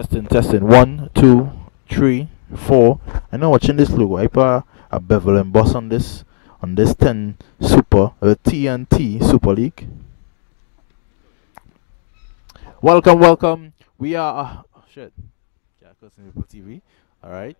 Testing, testing. One, two, three, four. I know watching this logo. I put a bevel emboss on this 10 Super TNT Super League. Welcome, welcome. We are oh, shit. Yeah, People TV. All right.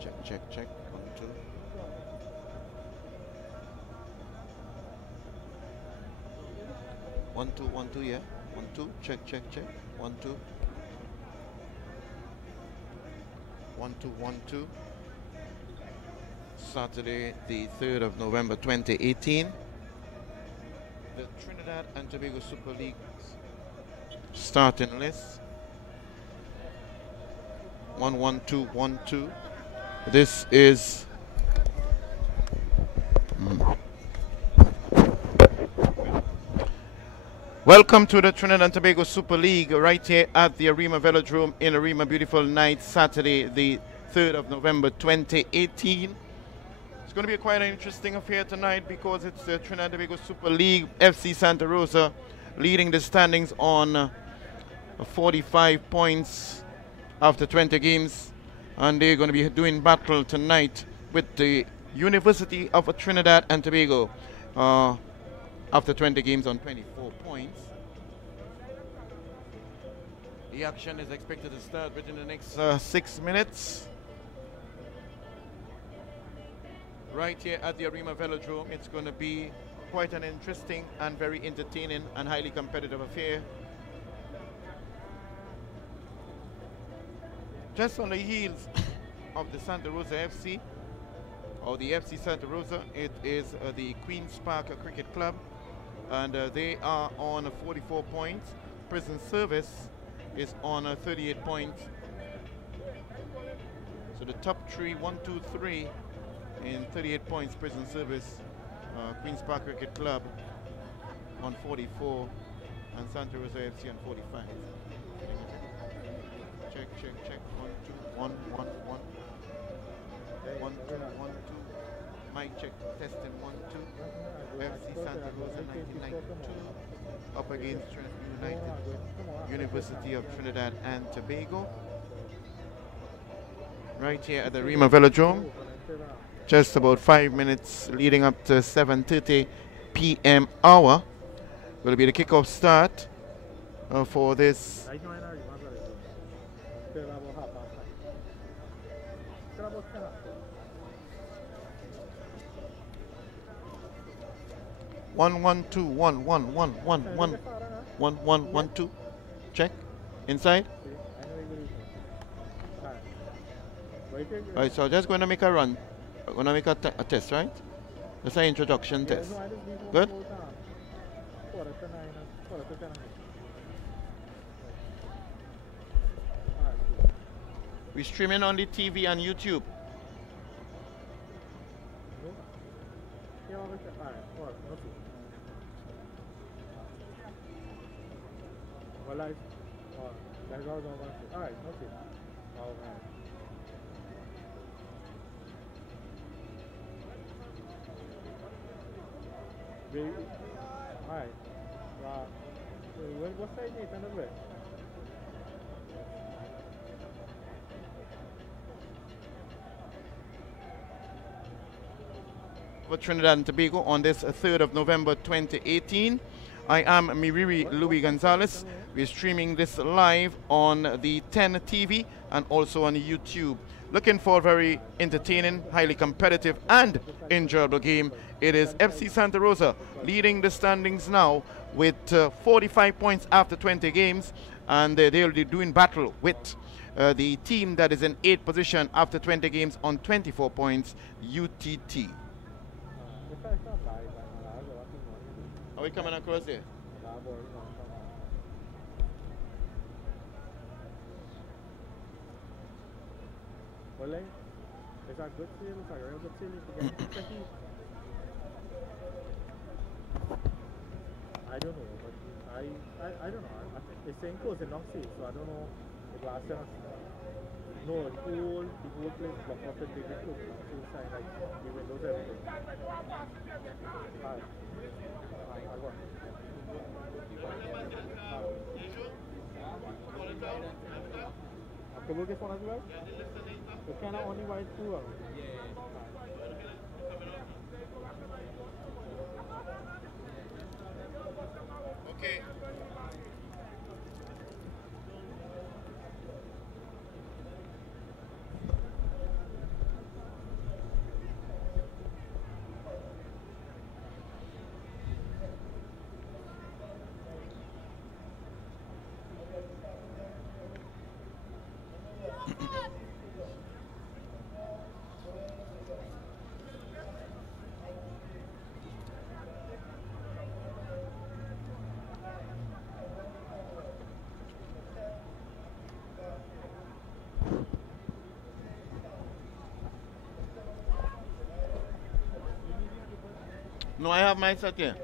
Check, check, check. 1, 2. One, two, 1, 2, yeah. 1, 2. Check, check, check. 1, 2. 1, 2, 1, 2. Saturday, the 3rd of November 2018. The Trinidad and Tobago Super League starting list. 1, 1, 2, 1, 2. This is welcome to the Trinidad and Tobago Super League right here at the Arima Velodrome in Arima. Beautiful night, Saturday, the 3rd of November 2018. It's going to be quite an interesting affair tonight because it's the Trinidad and Tobago Super League. FC Santa Rosa leading the standings on 45 points after 20 games. And they're going to be doing battle tonight with the University of Trinidad and Tobago after 20 games on 24 points. The action is expected to start within the next 6 minutes. Right here at the Arima Velodrome, it's going to be quite an interesting and very entertaining and highly competitive affair. Just on the heels of the Santa Rosa FC, or the FC Santa Rosa, it is the Queen's Park Cricket Club, and they are on 44 points. Prison Service is on 38 points. So the top three, 1, 2, 3, in 38 points. Prison Service, Queen's Park Cricket Club on 44, and Santa Rosa FC on 45. Check, check, check. 1, 2, 1, 1, 1. 1, 2, 1, 2. Mic check, testing 1, 2. FC Santa Rosa 1992 up against Trinidad United, University of Trinidad and Tobago. Right here at the Rima Velodrome. Just about 5 minutes leading up to 7:30 p.m. hour will be the kickoff start for this. One, 1, 2, 1, 1, 1, 1, 1, 1, 1, 1, 2. Check. Inside. Alright, so just going to make a run. We're going to make a test, right? That's an introduction test. Good? We're streaming on the TV and YouTube. For Trinidad and Tobago on this 3rd of November 2018. I am Miriri Louis Gonzalez. We're streaming this live on the 10 TV and also on YouTube. Looking for a very entertaining, highly competitive and enjoyable game. It is FC Santa Rosa leading the standings now with 45 points after 20 games, and they'll be doing battle with the team that is in 8th position after 20 games on 24 points, UTT. Are we coming across here? It's a good seal, it's a real good seal. I don't know, but I don't know. It's saying close enough seal, so I don't know if last time. No, the whole place blocked off and they did close enough seal sign, like the windows, everything. I got it. After we get one as well? So can I only white two? Okay. No, I have my set here.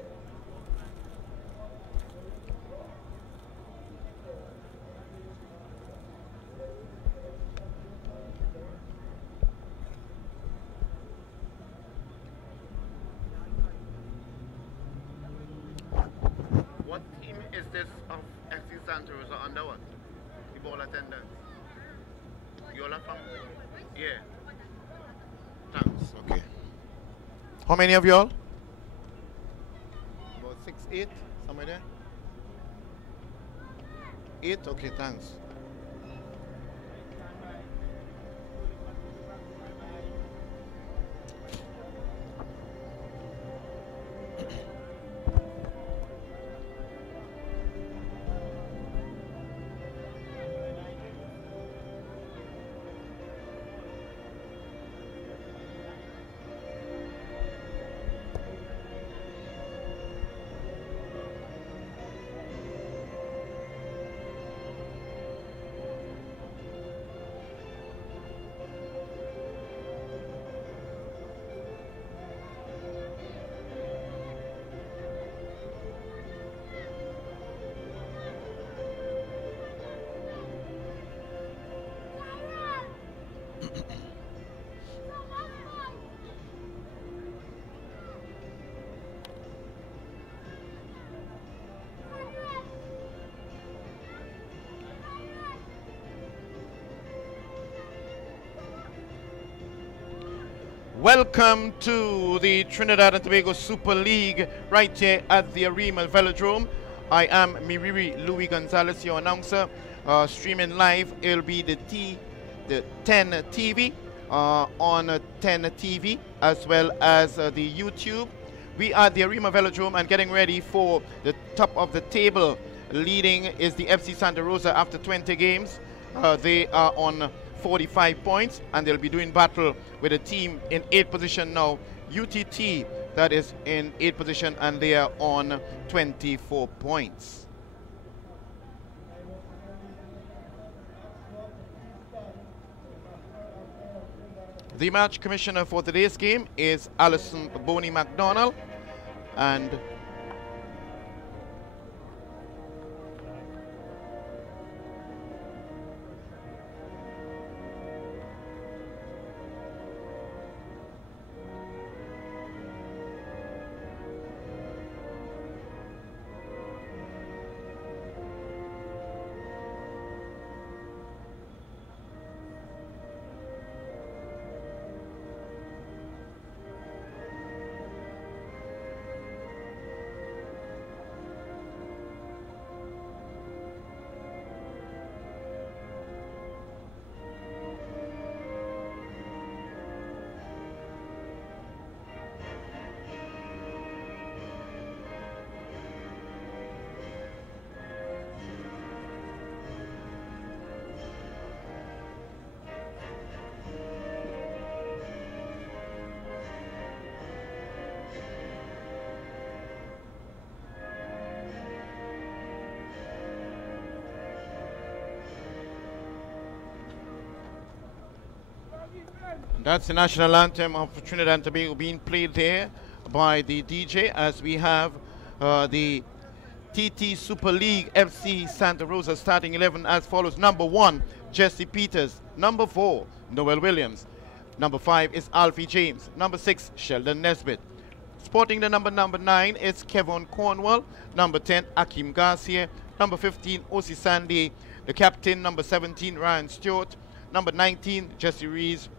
What team is this of FC Santa Rosa under what? The ball attendance. You all are from? Yeah. Thanks. Okay. How many of you all? About 6, 8, somewhere there. 8. Okay, thanks. Welcome to the Trinidad and Tobago Super League right here at the Arima Velodrome. I am Miriri Louis Gonzalez, your announcer. Streaming live, it'll be the 10 TV on 10 TV as well as the YouTube. We are at the Arima Velodrome and getting ready for the top of the table. Leading is the FC Santa Rosa after 20 games. They are on 45 points and they'll be doing battle with a team in 8th position now, UTT, that is in 8th position, and they are on 24 points. The match commissioner for today's game is Alison Boney McDonald, and that's the national anthem of Trinidad and Tobago being played there by the DJ, as we have the TT Super League FC Santa Rosa starting 11 as follows. Number 1, Jesse Peters. Number 4, Noel Williams. Number 5 is Alfie James. Number 6, Sheldon Nesbitt. Sporting the number 9 is Kevin Cornwall. Number 10, Akim Garcia. Number 15, Osi Sandy. The captain, number 17, Ryan Stewart. Number 19, Jesse Rees.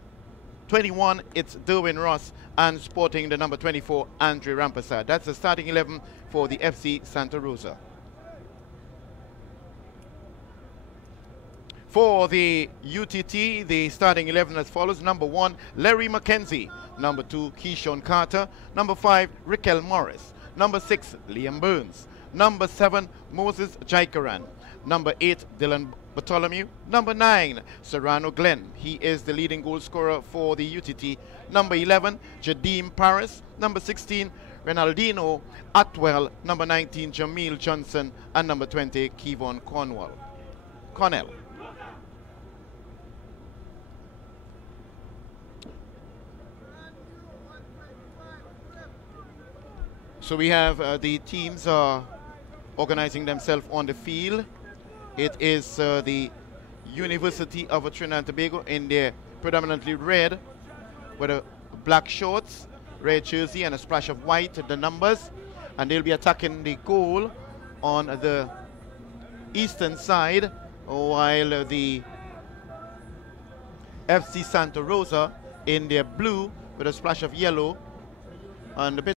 21, it's Derwin Ross, and sporting the number 24, Andre Rampasa. That's the starting 11 for the FC Santa Rosa. For the UTT, the starting 11 as follows. Number 1, Larry McKenzie. Number 2, Keyshawn Carter. Number 5, Raquel Morris. Number 6, Liam Burns. Number 7, Moses Jaikaran. Number 8, Dylan Bartholomew. Number 9, Serrano Glenn. He is the leading goal scorer for the UTT. Number 11, Jadeem Paris. Number 16, Renaldino Atwell. Number 19, Jamil Johnson. And number 20, Kevon Cornell. So we have the teams organizing themselves on the field. It is the University of Trinidad and Tobago in their predominantly red with black shorts, red jersey and a splash of white, the numbers, and they'll be attacking the goal on the eastern side, while the FC Santa Rosa in their blue with a splash of yellow on the pitch.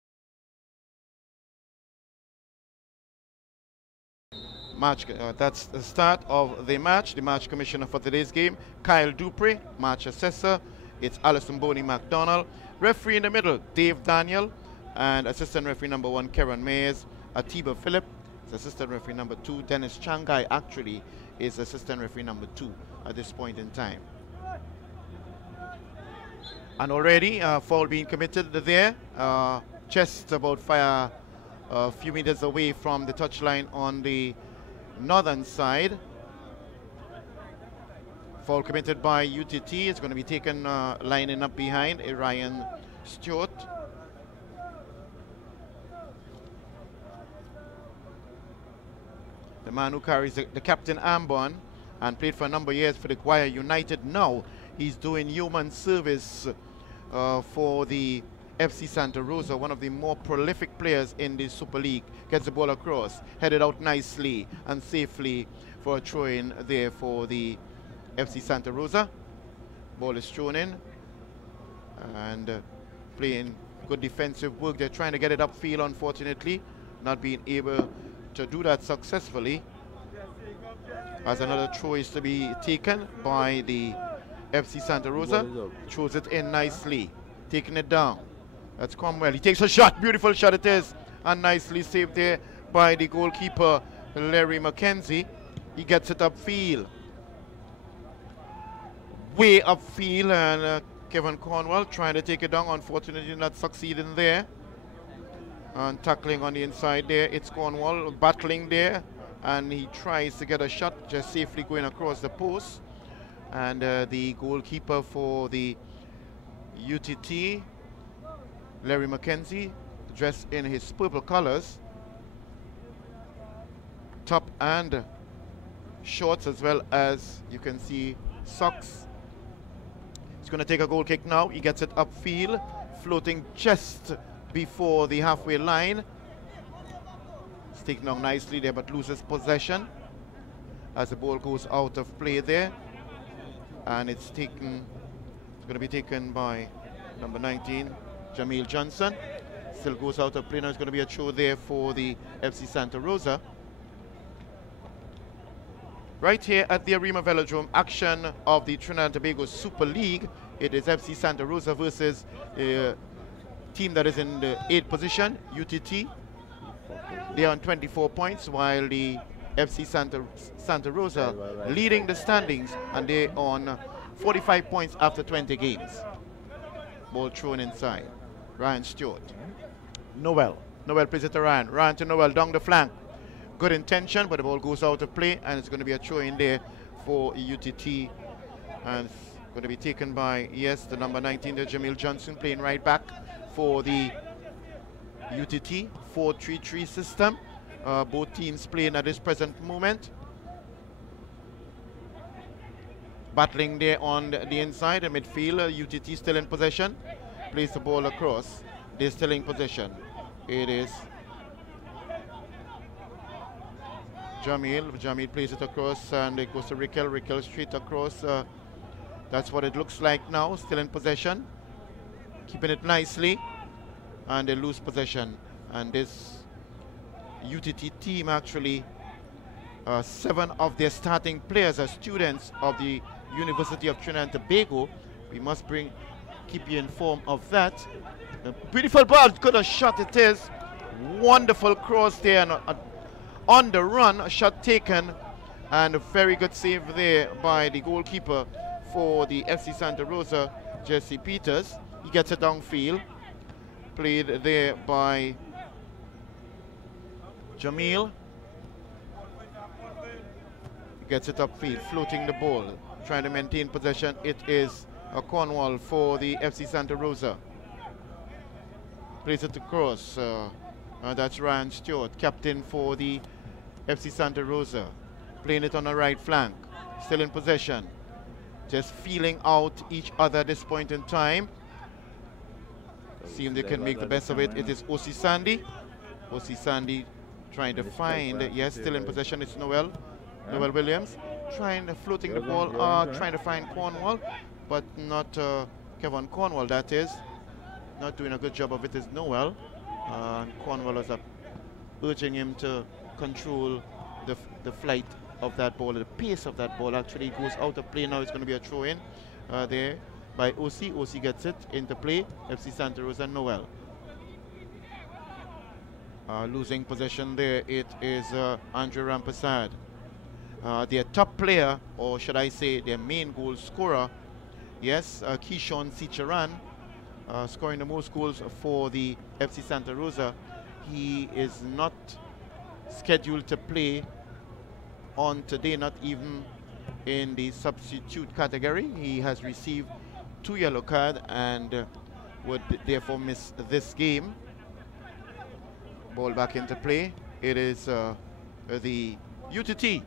Match, that's the start of the match. The match commissioner for today's game, Kyle Dupree. Match assessor, it's Alison Boney McDonald. Referee in the middle, Dave Daniel. And assistant referee number 1, Karen Mayers. Atiba Phillip is assistant referee number 2. Dennis Changai actually is assistant referee number 2 at this point in time. And already foul being committed there, just about a few meters away from the touchline on the northern side. Foul committed by UTT. It's going to be taken lining up behind Ryan Stewart. The man who carries the captain armband and played for a number of years for the Guaya United. Now he's doing human service for the FC Santa Rosa, one of the more prolific players in the Super League. Gets the ball across, headed out nicely and safely for a throw-in there for the FC Santa Rosa. Ball is thrown in and playing good defensive work. They're trying to get it upfield, unfortunately, not being able to do that successfully. As another throw is to be taken by the FC Santa Rosa. Throws it in nicely, taking it down. That's Cromwell. He takes a shot. Beautiful shot it is. And nicely saved there by the goalkeeper, Larry McKenzie. He gets it upfield. Way upfield. And Kevin Cornwell trying to take it down. Unfortunately not succeeding there. And tackling on the inside there. It's Cornwell battling there. And he tries to get a shot, just safely going across the post. And the goalkeeper for the UTT, Larry McKenzie, dressed in his purple colors, top and shorts, as well as you can see socks. He's going to take a goal kick now. He gets it upfield, floating just before the halfway line. It's taken down nicely there, but loses possession as the ball goes out of play there. And it's going to be taken by number 19, Jamil Johnson. Still goes out of play. Now it's going to be a throw there for the FC Santa Rosa. Right here at the Arima Velodrome, action of the Trinidad and Tobago Super League. It is FC Santa Rosa versus a team that is in the 8th position, UTT. They are on 24 points, while the FC Santa Rosa leading the standings, and they're on 45 points after 20 games. Ball thrown inside. Ryan Stewart. Noel plays it to Ryan. Ryan to Noel down the flank. Good intention, but the ball goes out of play, and it's going to be a throw in there for UTT. And it's going to be taken by, yes, the number 19, the Jamil Johnson, playing right back for the UTT 4-3-3 system. Both teams playing at this present moment. Battling there on the inside, the midfield. UTT still in possession. Plays the ball across. They're still in possession. It is Jamil plays it across, and it goes to Rikel straight across. That's what it looks like now. Still in possession. Keeping it nicely. And they lose possession. And this UTT team actually, 7 of their starting players are students of the University of Trinidad and Tobago. We must keep you informed of that. A beautiful ball, good a shot it is. Wonderful cross there, and on the run, a shot taken, and a very good save there by the goalkeeper for the FC Santa Rosa, Jesse Peters. He gets it downfield, played there by Jamil. Gets it upfield, floating the ball, trying to maintain possession. It is a Cornwall for the FC Santa Rosa. Plays it across. That's Ryan Stewart, captain for the FC Santa Rosa, playing it on the right flank, still in possession, just feeling out each other at this point in time. See if they can make the best of it. It is Osi Sandy. Osi Sandy trying to find, yes, still in possession, it's Noel. Noel Williams floating the ball, trying to find Cornwall, but not Kevin Cornwall, that is. Not doing a good job of it is Noel. Cornwall was urging him to control the flight of that ball, the pace of that ball. Actually goes out of play now. It's going to be a throw in there by OC. OC gets it into play. FC Santa Rosa, Noel. Losing possession there, it is Andre Rampasad. Their top player, or should I say their main goal scorer, yes, Keishon Sicharan, scoring the most goals for the FC Santa Rosa. He is not scheduled to play on today, not even in the substitute category. He has received 2 yellow cards and would therefore miss this game. Ball back into play. It is the UTT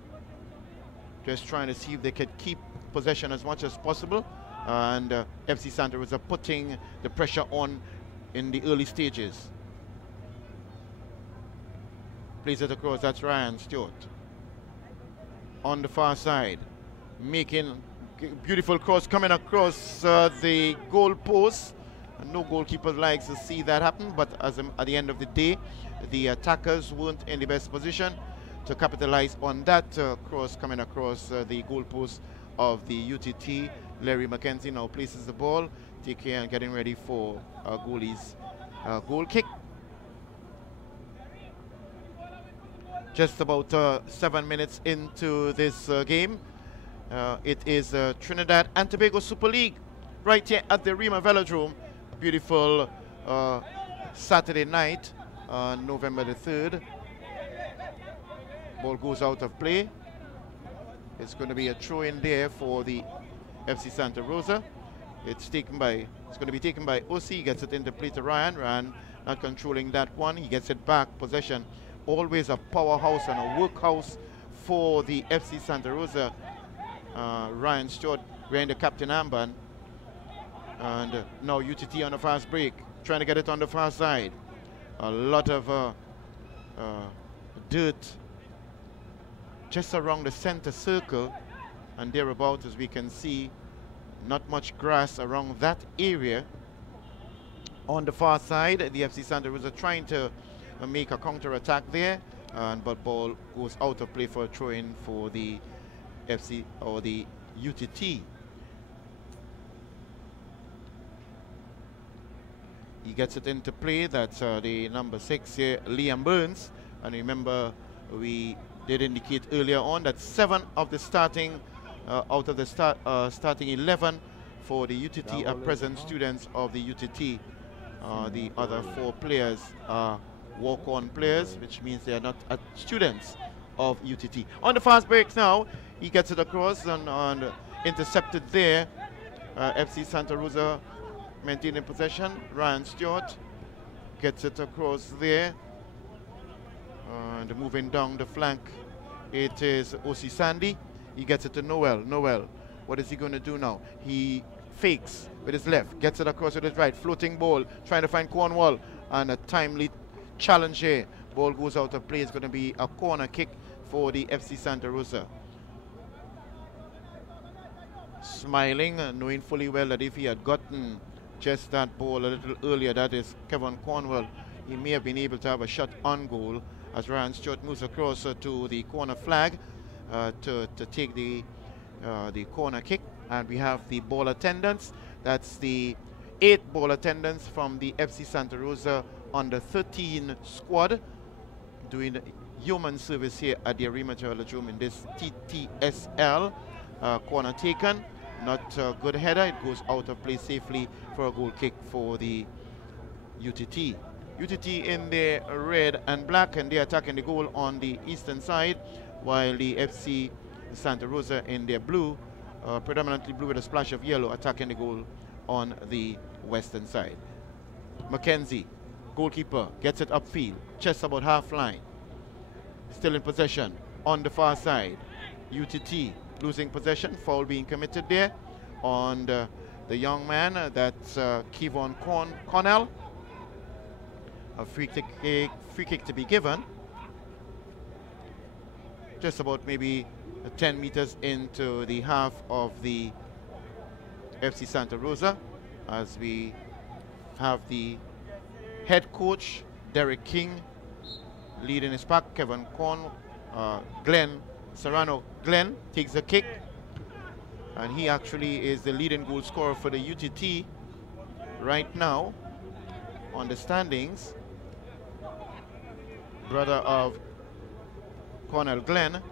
just trying to see if they could keep possession as much as possible, and FC Santa Rosa putting the pressure on in the early stages. Plays it across, that's Ryan Stewart. On the far side, making beautiful cross coming across the goal post. No goalkeeper likes to see that happen, but at the end of the day, the attackers weren't in the best position to capitalize on that cross coming across the goal post of the UTT. Larry McKenzie now places the ball, take care and getting ready for goalie's goal kick. Just about 7 minutes into this game. It is Trinidad and Tobago Super League right here at the Rima Velodrome. Beautiful Saturday night, November the 3rd. Ball goes out of play. It's going to be a throw in there for the FC Santa Rosa. It's going to be taken by OC. Gets it into play to Ryan. Ryan not controlling that one. He gets it back. Possession. Always a powerhouse and a workhouse for the FC Santa Rosa. Ryan Stewart wearing the captain armband. And now UTT on the fast break, trying to get it on the far side. A lot of dirt just around the center circle and thereabouts, as we can see. Not much grass around that area. On the far side, the FC Santa Rosa trying to make a counter attack there, but ball goes out of play for a throw in for the FC or the UTT. He gets it into play. That's the number 6 here, Liam Burns. And remember, we did indicate earlier on that 7 of the starting out of the starting 11 for the UTT are present students of the UTT. The other 4 players are walk-on players, which means they are not students of UTT. On the fast breaks now, he gets it across and intercepted there. FC Santa Rosa maintaining possession. Ryan Stewart gets it across there. And moving down the flank, it is Osi Sandy. He gets it to Noel. Noel, what is he going to do now? He fakes with his left, gets it across with his right, floating ball, trying to find Cornwall, and a timely challenge here. Ball goes out of play. It's going to be a corner kick for the FC Santa Rosa. Smiling, knowing fully well that if he had gotten just that ball a little earlier, that is Kevin Cornwall, he may have been able to have a shot on goal, as Ryan Stewart moves across to the corner flag to take the corner kick. And we have the ball attendance. That's the 8 ball attendance from the FC Santa Rosa under 13 squad doing human service here at the Arima Velodrome in this TTSL. Corner taken, not a good header. It goes out of play safely for a goal kick for the UTT. UTT in their red and black, and they're attacking the goal on the eastern side, while the FC Santa Rosa in their blue, predominantly blue with a splash of yellow, attacking the goal on the western side. McKenzie Goalkeeper gets it upfield, just about half line. Still in possession on the far side. UTT losing possession, foul being committed there on the young man, that's Kevon Cornell. A free kick to be given. Just about maybe 10 meters into the half of the FC Santa Rosa, as we have the head coach Derek King leading his pack. Kevin Serrano Glenn takes the kick, and he actually is the leading goal scorer for the UTT right now on the standings. Brother of Cornell Glenn,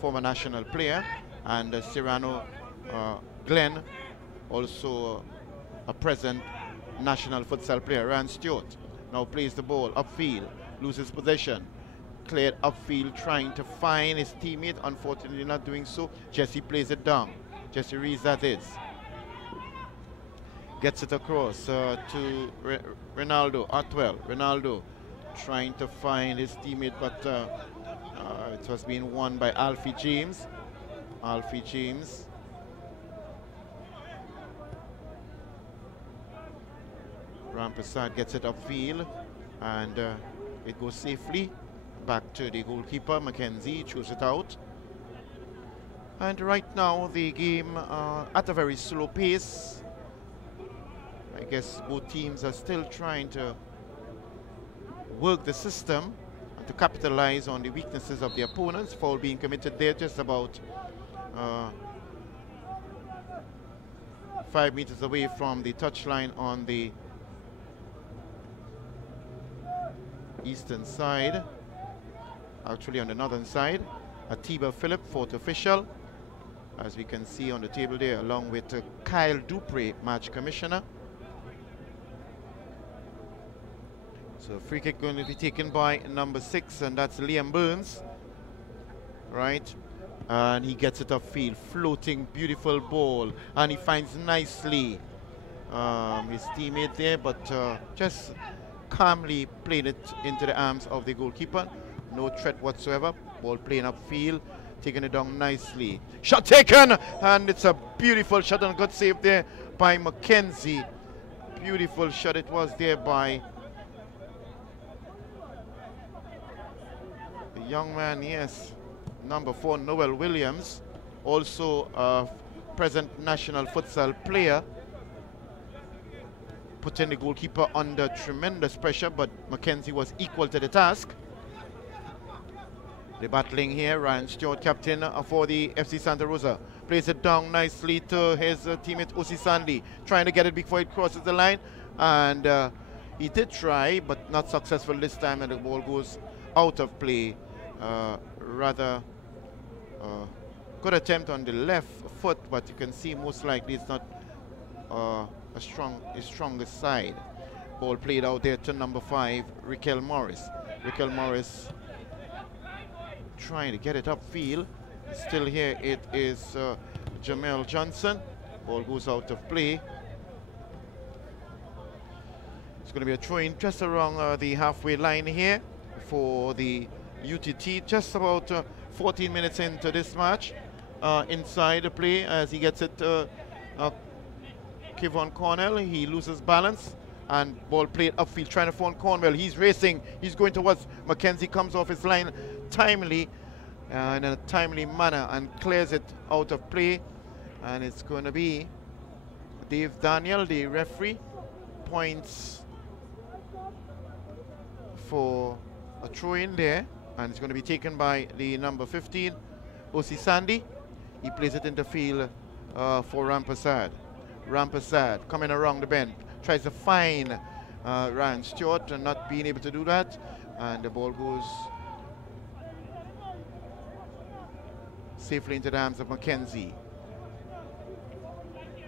former national player, and Serrano Glenn, also a present national futsal player. Ryan Stewart now plays the ball upfield, loses possession, cleared upfield, trying to find his teammate, unfortunately not doing so. Jesse plays it down. Jesse Rees, that is. Gets it across to Ronaldo Otwell. Ronaldo trying to find his teammate, but it was being won by Alfie James. Alfie James. Rampersad gets it upfield, and it goes safely back to the goalkeeper. Mackenzie throws it out. And right now the game at a very slow pace. I guess both teams are still trying to work the system and to capitalize on the weaknesses of the opponents. Foul being committed there, just about 5 meters away from the touchline on the eastern side, actually on the northern side. Atiba Phillip, fourth official, as we can see on the table there, along with Kyle Dupre, match commissioner. So free kick going to be taken by number 6, and that's Liam Burns, right? And he gets it upfield, floating, beautiful ball, and he finds nicely his teammate there, but just calmly played it into the arms of the goalkeeper. No threat whatsoever. Ball playing upfield, taking it down nicely. Shot taken, and it's a beautiful shot and a good save there by Mackenzie. Beautiful shot it was there by the young man, yes, number 4, Noel Williams, also a present national futsal player, putting the goalkeeper under tremendous pressure, but Mackenzie was equal to the task. The battling here, Ryan Stewart, captain for the FC Santa Rosa, plays it down nicely to his teammate Osi Sandy, trying to get it before it crosses the line, and he did try, but not successful this time, and the ball goes out of play. Rather good attempt on the left foot, but you can see most likely it's not his strongest side. Ball played out there to number 5, Raquel Morris. Raquel Morris trying to get it upfield. Still here it is Jamel Johnson. Ball goes out of play. It's going to be a throw-in just around the halfway line here for the UTT. Just about 14 minutes into this match. Inside the play as he gets it Kevon Cornell, he loses balance, and ball played upfield trying to find Cornwell. He's racing, he's going towards Mackenzie, comes off his line timely in a timely manner and clears it out of play, and it's going to be Dave Daniel, the referee, points for a throw in there, and it's going to be taken by the number 15, Osi Sandy. He plays it in the field for Rampersad. Rampersad coming around the bend, tries to find Ryan Stewart, and not being able to do that, and the ball goes safely into the arms of Mackenzie.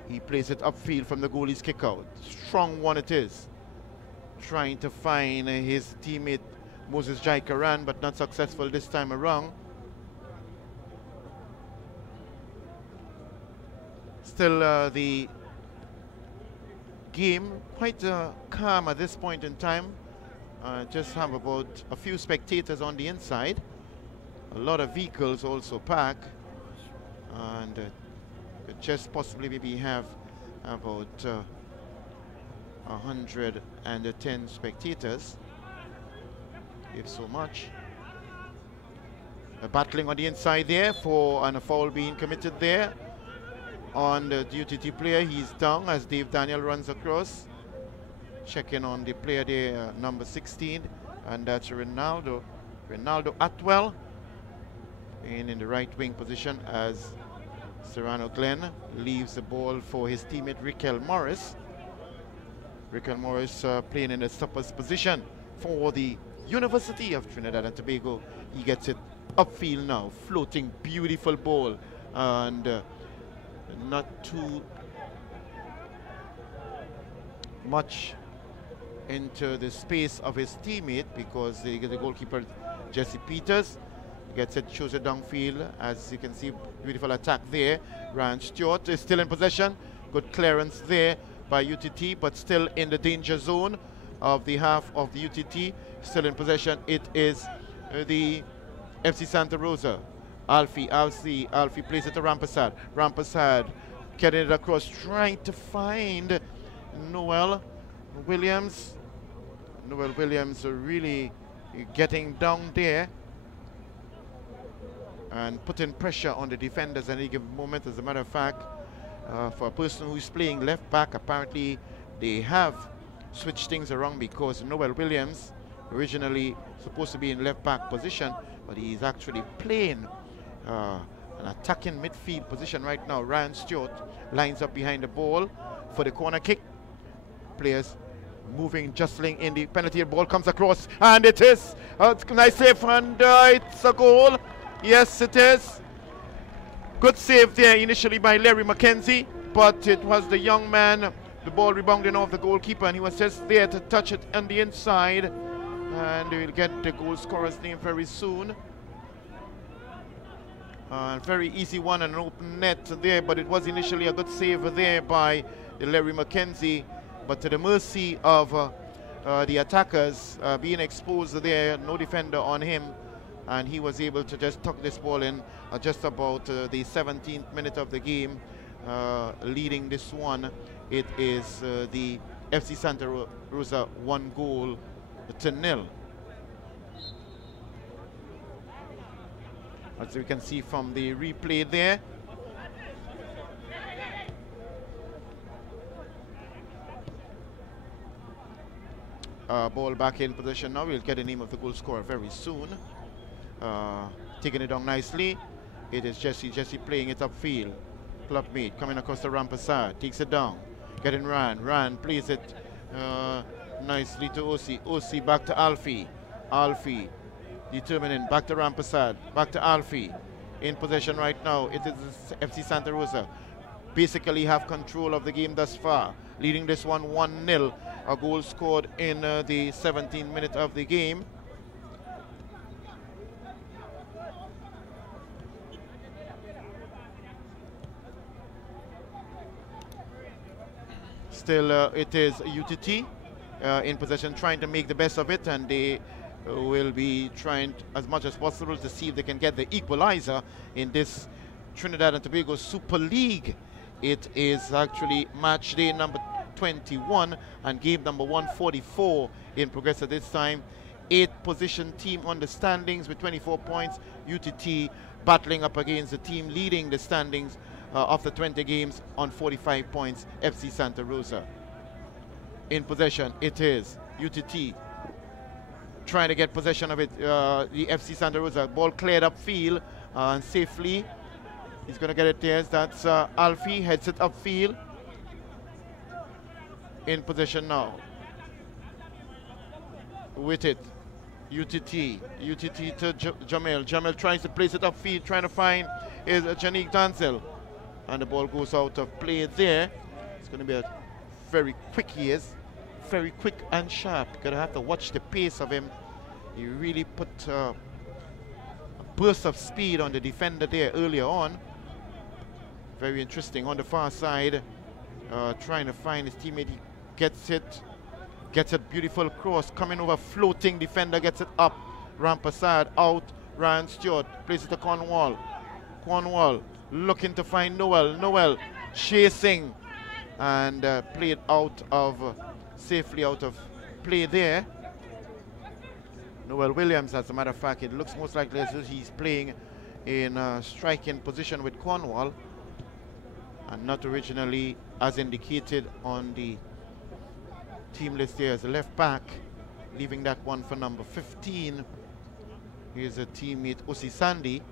He plays it upfield from the goalie's kick out. Strong one it is, trying to find his teammate Moses Jaikaran, but not successful this time around. Still the game. Quite calm at this point in time. Just have about a few spectators on the inside. A lot of vehicles also parked. And could just possibly maybe have about 110 spectators, if so much. Battling on the inside there and a foul being committed there on the UTT player. He's down as Dave Daniel runs across. Checking on the player there, number 16, and that's Ronaldo Atwell, in the right wing position as Serrano Glenn leaves the ball for his teammate Riquel Morris. Riquel Morris playing in the stopper's position for the University of Trinidad and Tobago. He gets it upfield now, floating, beautiful ball, and not too much into the space of his teammate, because the goalkeeper Jesse Peters gets it, shows it downfield. As you can see, beautiful attack there. Ryan Stewart is still in possession. Good clearance there by UTT, but still in the danger zone of the half of the UTT. Still in possession, it is the FC Santa Rosa. Alfie plays it to Rampasad. Rampasad getting it across, trying to find Noel Williams. Noel Williams really getting down there and putting pressure on the defenders at any given moment. As a matter of fact, for a person who's playing left back, apparently they have switched things around, because Noel Williams originally supposed to be in left back position, but he's actually playing an attacking midfield position right now. Ryan Stewart lines up behind the ball for the corner kick. Players moving, jostling in the penalty. Ball comes across, and it is a nice save, and it's a goal. Yes, it is. Good save there initially by Larry McKenzie, but it was the young man, the ball rebounding off the goalkeeper, and he was just there to touch it on the inside, and we'll get the goal scorer's name very soon. Very easy one and an open net there, but it was initially a good save there by Larry McKenzie, but to the mercy of the attackers being exposed there, no defender on him, and he was able to just tuck this ball in just about the 17th minute of the game, leading this one. It is the FC Santa Rosa 1-0. As we can see from the replay there. Ball back in position now. We'll get the name of the goal scorer very soon. Taking it down nicely. It is Jesse playing it upfield. Clubmate coming across the Rampasad, takes it down. Getting Ran plays it nicely to Osi. Osi back to Alfie. Alfie determining, back to Rampasad, back to Alfie. In possession right now, it is FC Santa Rosa. Basically have control of the game thus far, leading this one 1-0. A goal scored in the 17th minute of the game. Still, it is UTT in possession, trying to make the best of it, and they will be trying as much as possible to see if they can get the equalizer in this Trinidad and Tobago Super League. It is actually match day number 21 and game number 144 in progress at this time. 8th position team on the standings with 24 points. UTT battling up against the team leading the standings after 20 games on 45 points, FC Santa Rosa. In possession, it is UTT trying to get possession of it. The FC Santa Rosa ball cleared upfield and safely. He's going to get it there. That's Alfie, heads it upfield. In possession now. With it, UTT to Jamel. Jamel tries to place it upfield, trying to find is Janique Danzel. And the ball goes out of play there. It's going to be a very quick, he is. Very quick and sharp. You're going to have to watch the pace of him. He really put a burst of speed on the defender there earlier on. Very interesting. On the far side, trying to find his teammate. He gets it beautiful cross, coming over, floating defender, gets it up, Rampasad out, Ryan Stewart plays it to Cornwall. Cornwall looking to find Noel chasing, and played out of, safely out of play there. Noel Williams, as a matter of fact, it looks most likely as if he's playing in a striking position with Cornwall, and not originally as indicated on the team list there as a left back, leaving that one for number 15. Here's a teammate, Usi Sandy.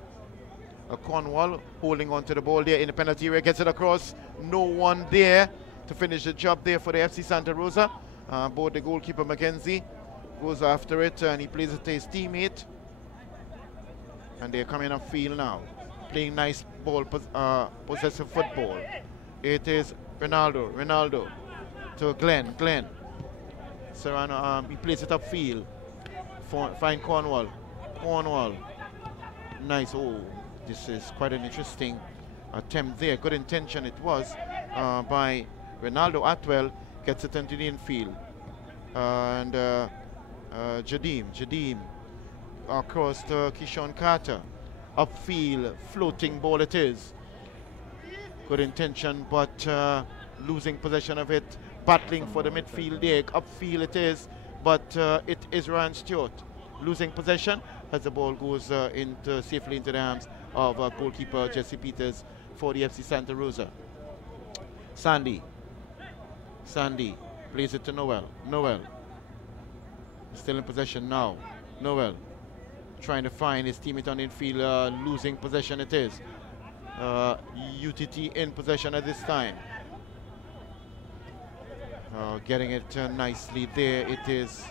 Cornwall holding on to the ball there in the penalty area, gets it across. No one there to finish the job there for the FC Santa Rosa. Both the goalkeeper Mackenzie goes after it, and he plays it to his teammate. And they're coming upfield now, playing nice ball, possessive football. It is Ronaldo to Glenn. Serrano, he plays it upfield. Find Cornwall. Nice. Oh, this is quite an interesting attempt there. Good intention it was by Ronaldo. Atwell gets it into the infield. And Jadim across to Kishon Carter. Upfield, floating ball it is. Good intention, but losing possession of it. Battling for the midfield there. Upfield it is, but it is Ryan Stewart losing possession as the ball goes safely into the hands of goalkeeper Jesse Peters for the FC Santa Rosa. Sandy plays it to Noel. Still in possession now. Noel trying to find his teammate on the infield, losing possession it is. UTT in possession at this time. Getting it nicely there. It is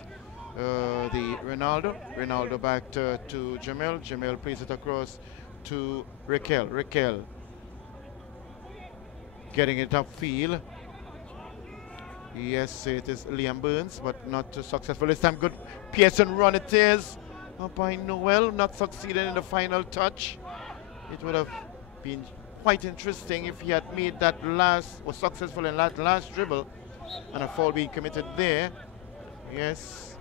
the Ronaldo back to Jamel plays it across to Raquel getting it upfield. Yes, it is Liam Burns, but not successful this time. Good Pearson run it is by Noel, not succeeding in the final touch. It would have been quite interesting if he had made that was successful in that last dribble, and a foul being committed there. Yes,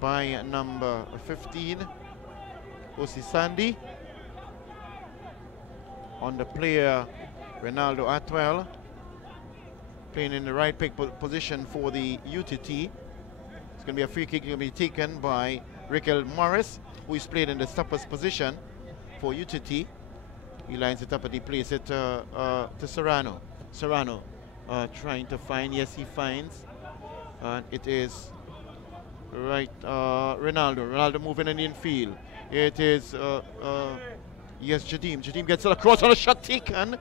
by number 15, Osi Sandy, on the player Ronaldo Atwell, playing in the right pick position for the UTT. It's going to be a free kick going to be taken by Raquel Morris, who is played in the stopper's position for UTT. He lines it up and he plays it to Serrano. Serrano trying to find, yes, he finds. And it is right, Ronaldo moving in the infield. It is, yes, Jadim. Jadim gets it across on a shot taken.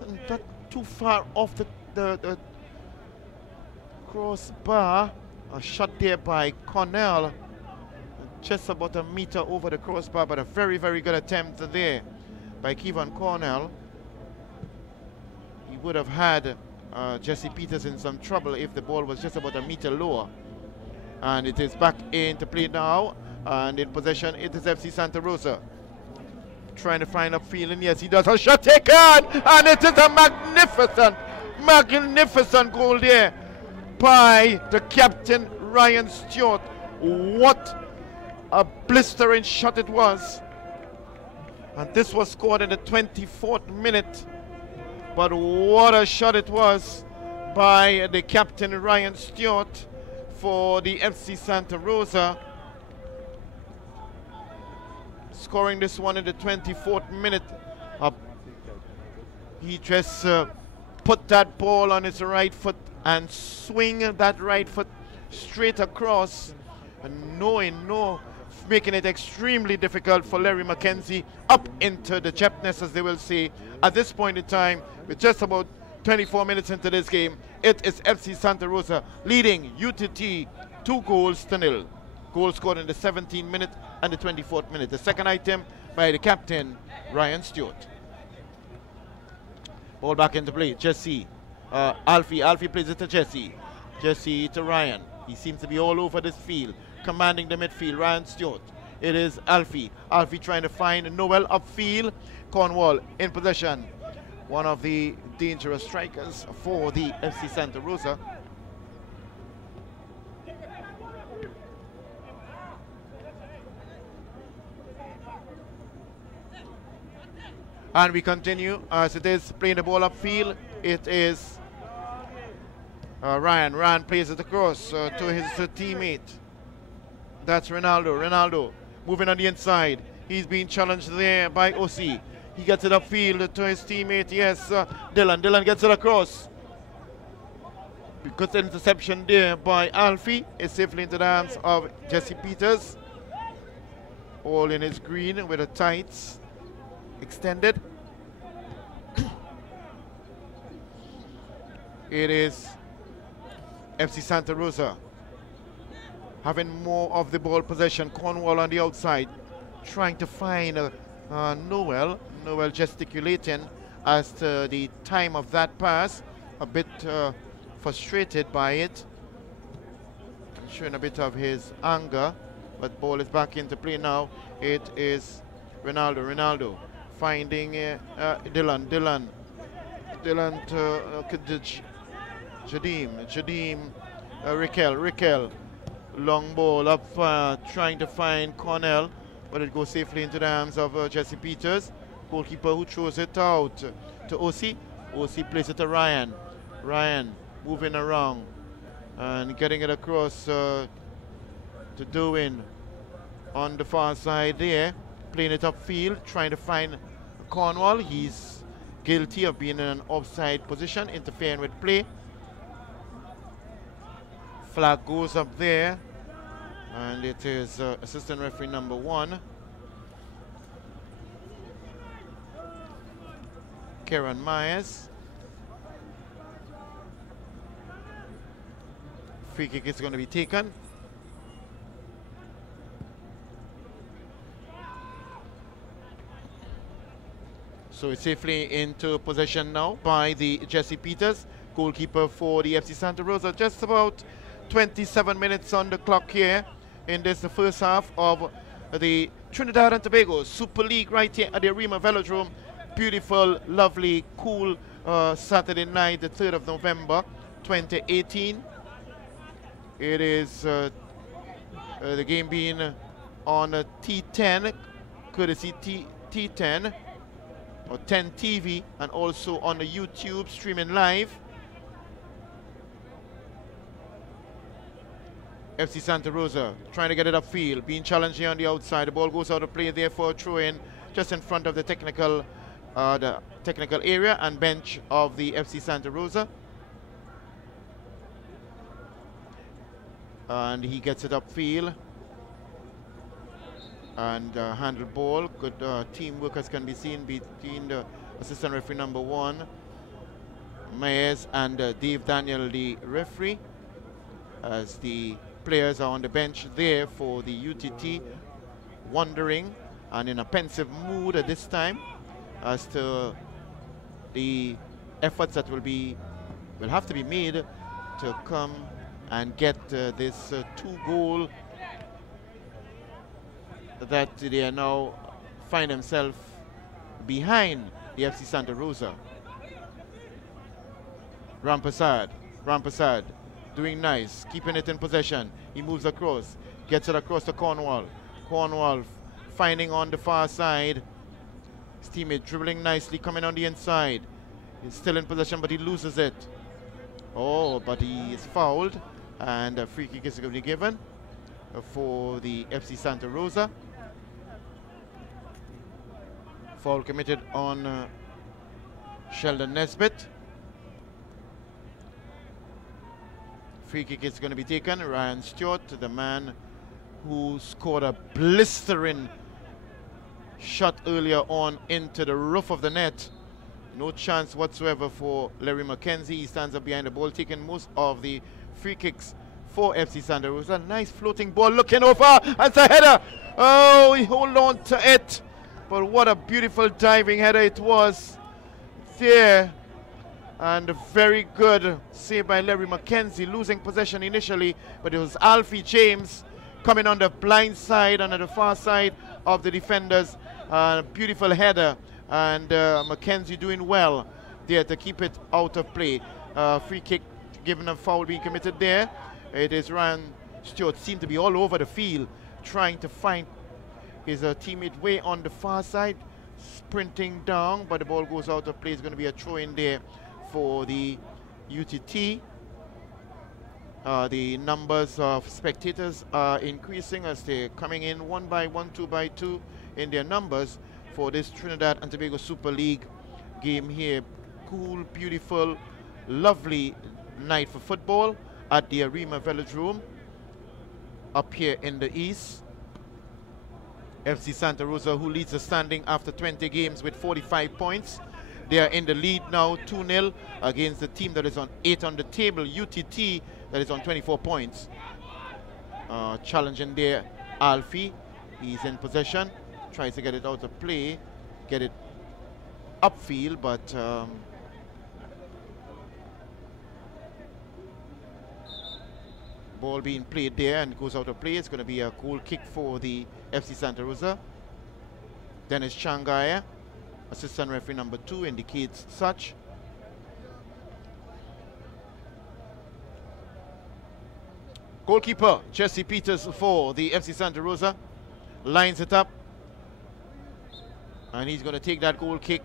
And not too far off the crossbar. A shot there by Cornell. Just about a meter over the crossbar, but a very, very good attempt there by Kevon Cornell. He would have had Jesse Peters in some trouble if the ball was just about a meter lower. And it is back into play now, and in possession it is FC Santa Rosa. Trying to find a feeling, yes, he does. A shot taken, and it is a magnificent goal there by the captain, Ryan Stewart. What a blistering shot it was. And this was scored in the 24th minute. But what a shot it was by the captain, Ryan Stewart, for the FC Santa Rosa. Scoring this one in the 24th minute. He just put that ball on his right foot and swing that right foot straight across, and making it extremely difficult for Larry McKenzie up into the Jepness, as they will say. At this point in time, with just about 24 minutes into this game, it is FC Santa Rosa leading UTT 2-0. Goal scored in the 17th minute and the 24th minute. The second item by the captain, Ryan Stewart. Ball back into play. Jesse. Alfie plays it to Jesse. Jesse to Ryan. He seems to be all over this field, commanding the midfield. Ryan Stewart. It is Alfie. Alfie trying to find Noel upfield. Cornwall in possession. One of the dangerous strikers for the FC Santa Rosa. And we continue as it is playing the ball upfield. It is Ryan. Ryan plays it across to his teammate. That's Ronaldo. Ronaldo moving on the inside. He's being challenged there by Ossie. He gets it upfield to his teammate. Yes, Dylan. Dylan gets it across. Good interception there by Alfie. It's safely into the hands of Jesse Peters. All in his green with the tights extended. It is FC Santa Rosa having more of the ball possession. Cornwall on the outside trying to find Noel. Noel gesticulating as to the time of that pass. A bit frustrated by it. Showing a bit of his anger. But ball is back into play now. It is Ronaldo. Ronaldo finding Dylan. Dylan to Jadim. Raquel. Long ball up, trying to find Cornell, but it goes safely into the hands of Jesse Peters. Goalkeeper who throws it out to Ossie. Ossie plays it to Ryan. Ryan moving around and getting it across to Derwin on the far side there. Playing it upfield, trying to find Cornwall. He's guilty of being in an offside position, interfering with play. Flag goes up there, and it is assistant referee number 1. Karen Myers. Free kick is going to be taken. So it's safely into possession now by the Jesse Peters, goalkeeper for the FC Santa Rosa. Just about 27 minutes on the clock here in this the first half of the Trinidad and Tobago Super League right here at the Arima Velodrome. Beautiful, lovely, cool Saturday night, the 3rd of November 2018. It is the game being on T10, courtesy T10 or 10 TV, and also on the YouTube streaming live. FC Santa Rosa trying to get it upfield, being challenged here on the outside. The ball goes out of play there for a throw-in just in front of the technical area and bench of the FC Santa Rosa. And he gets it upfield and handle ball. Good teamwork as can be seen between the assistant referee number 1, Myers, and Dave Daniel, the referee, as the players are on the bench there for the UTT, wondering and in a pensive mood at this time as to the efforts that will have to be made to come and get this 2-goal that they are now find themselves behind the FC Santa Rosa. Rampasad doing nice, keeping it in possession. He moves across, gets it across to Cornwall. Cornwall finding on the far side. His teammate dribbling nicely, coming on the inside. He's still in possession, but he loses it. Oh, but he is fouled, and a free kick is going to be given for the FC Santa Rosa. Foul committed on Sheldon Nesbitt. Free kick is going to be taken. Ryan Stewart, the man who scored a blistering shot earlier on into the roof of the net. No chance whatsoever for Larry McKenzie. He stands up behind the ball, taking most of the free kicks for FC Santa Rosa. Nice floating ball, looking over, and it's a header. Oh, he hold on to it. But what a beautiful diving header it was there. And a very good save by Larry McKenzie, losing possession initially, but it was Alfie James coming on the blind side, on the far side of the defenders. Beautiful header, and McKenzie doing well there to keep it out of play. Free kick, given a foul being committed there. It is Ryan Stewart, seemed to be all over the field, trying to find his teammate way on the far side, sprinting down, but the ball goes out of play. It's going to be a throw in there for the UTT. The numbers of spectators are increasing as they're coming in one by one, two by two in their numbers for this Trinidad and Tobago Super League game here. Cool, beautiful, lovely night for football at the Arima Velodrome up here in the east. FC Santa Rosa, who leads the standing after 20 games with 45 points. They are in the lead now 2-0 against the team that is on 8 on the table, UTT, that is on 24 points. Challenging there, Alfie. He's in possession, tries to get it out of play, get it upfield, but ball being played there and goes out of play. It's going to be a goal kick for the FC Santa Rosa. Dennis Changaya, assistant referee number 2, indicates such. Goalkeeper Jesse Peters for the FC Santa Rosa lines it up, and he's going to take that goal kick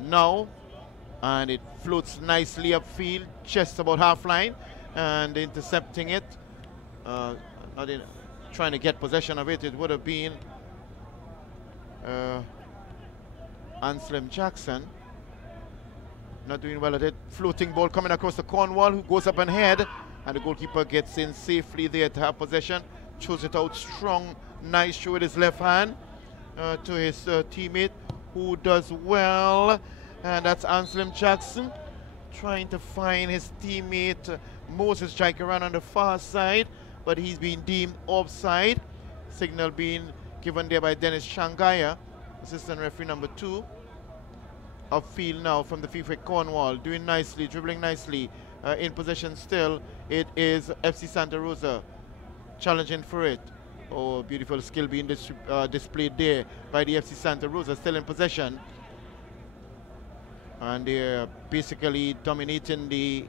now, and it floats nicely upfield, just about half line, and intercepting it. Trying to get possession of it. It would have been Anselm Jackson. Not doing well at it. Floating ball coming across the Cornwall, who goes up and head, and the goalkeeper gets in safely there to have possession. Throws it out strong, nice throw with his left hand to his teammate, who does well, and that's Anselm Jackson trying to find his teammate Moses Jaikaran on the far side, but he's been deemed offside. Signal being given there by Dennis Changaya, assistant referee number 2. Upfield now from the FIFA Cornwall, doing nicely, dribbling nicely, in possession still. It is FC Santa Rosa challenging for it. Oh, beautiful skill being displayed there by the FC Santa Rosa, still in possession. And they're basically dominating the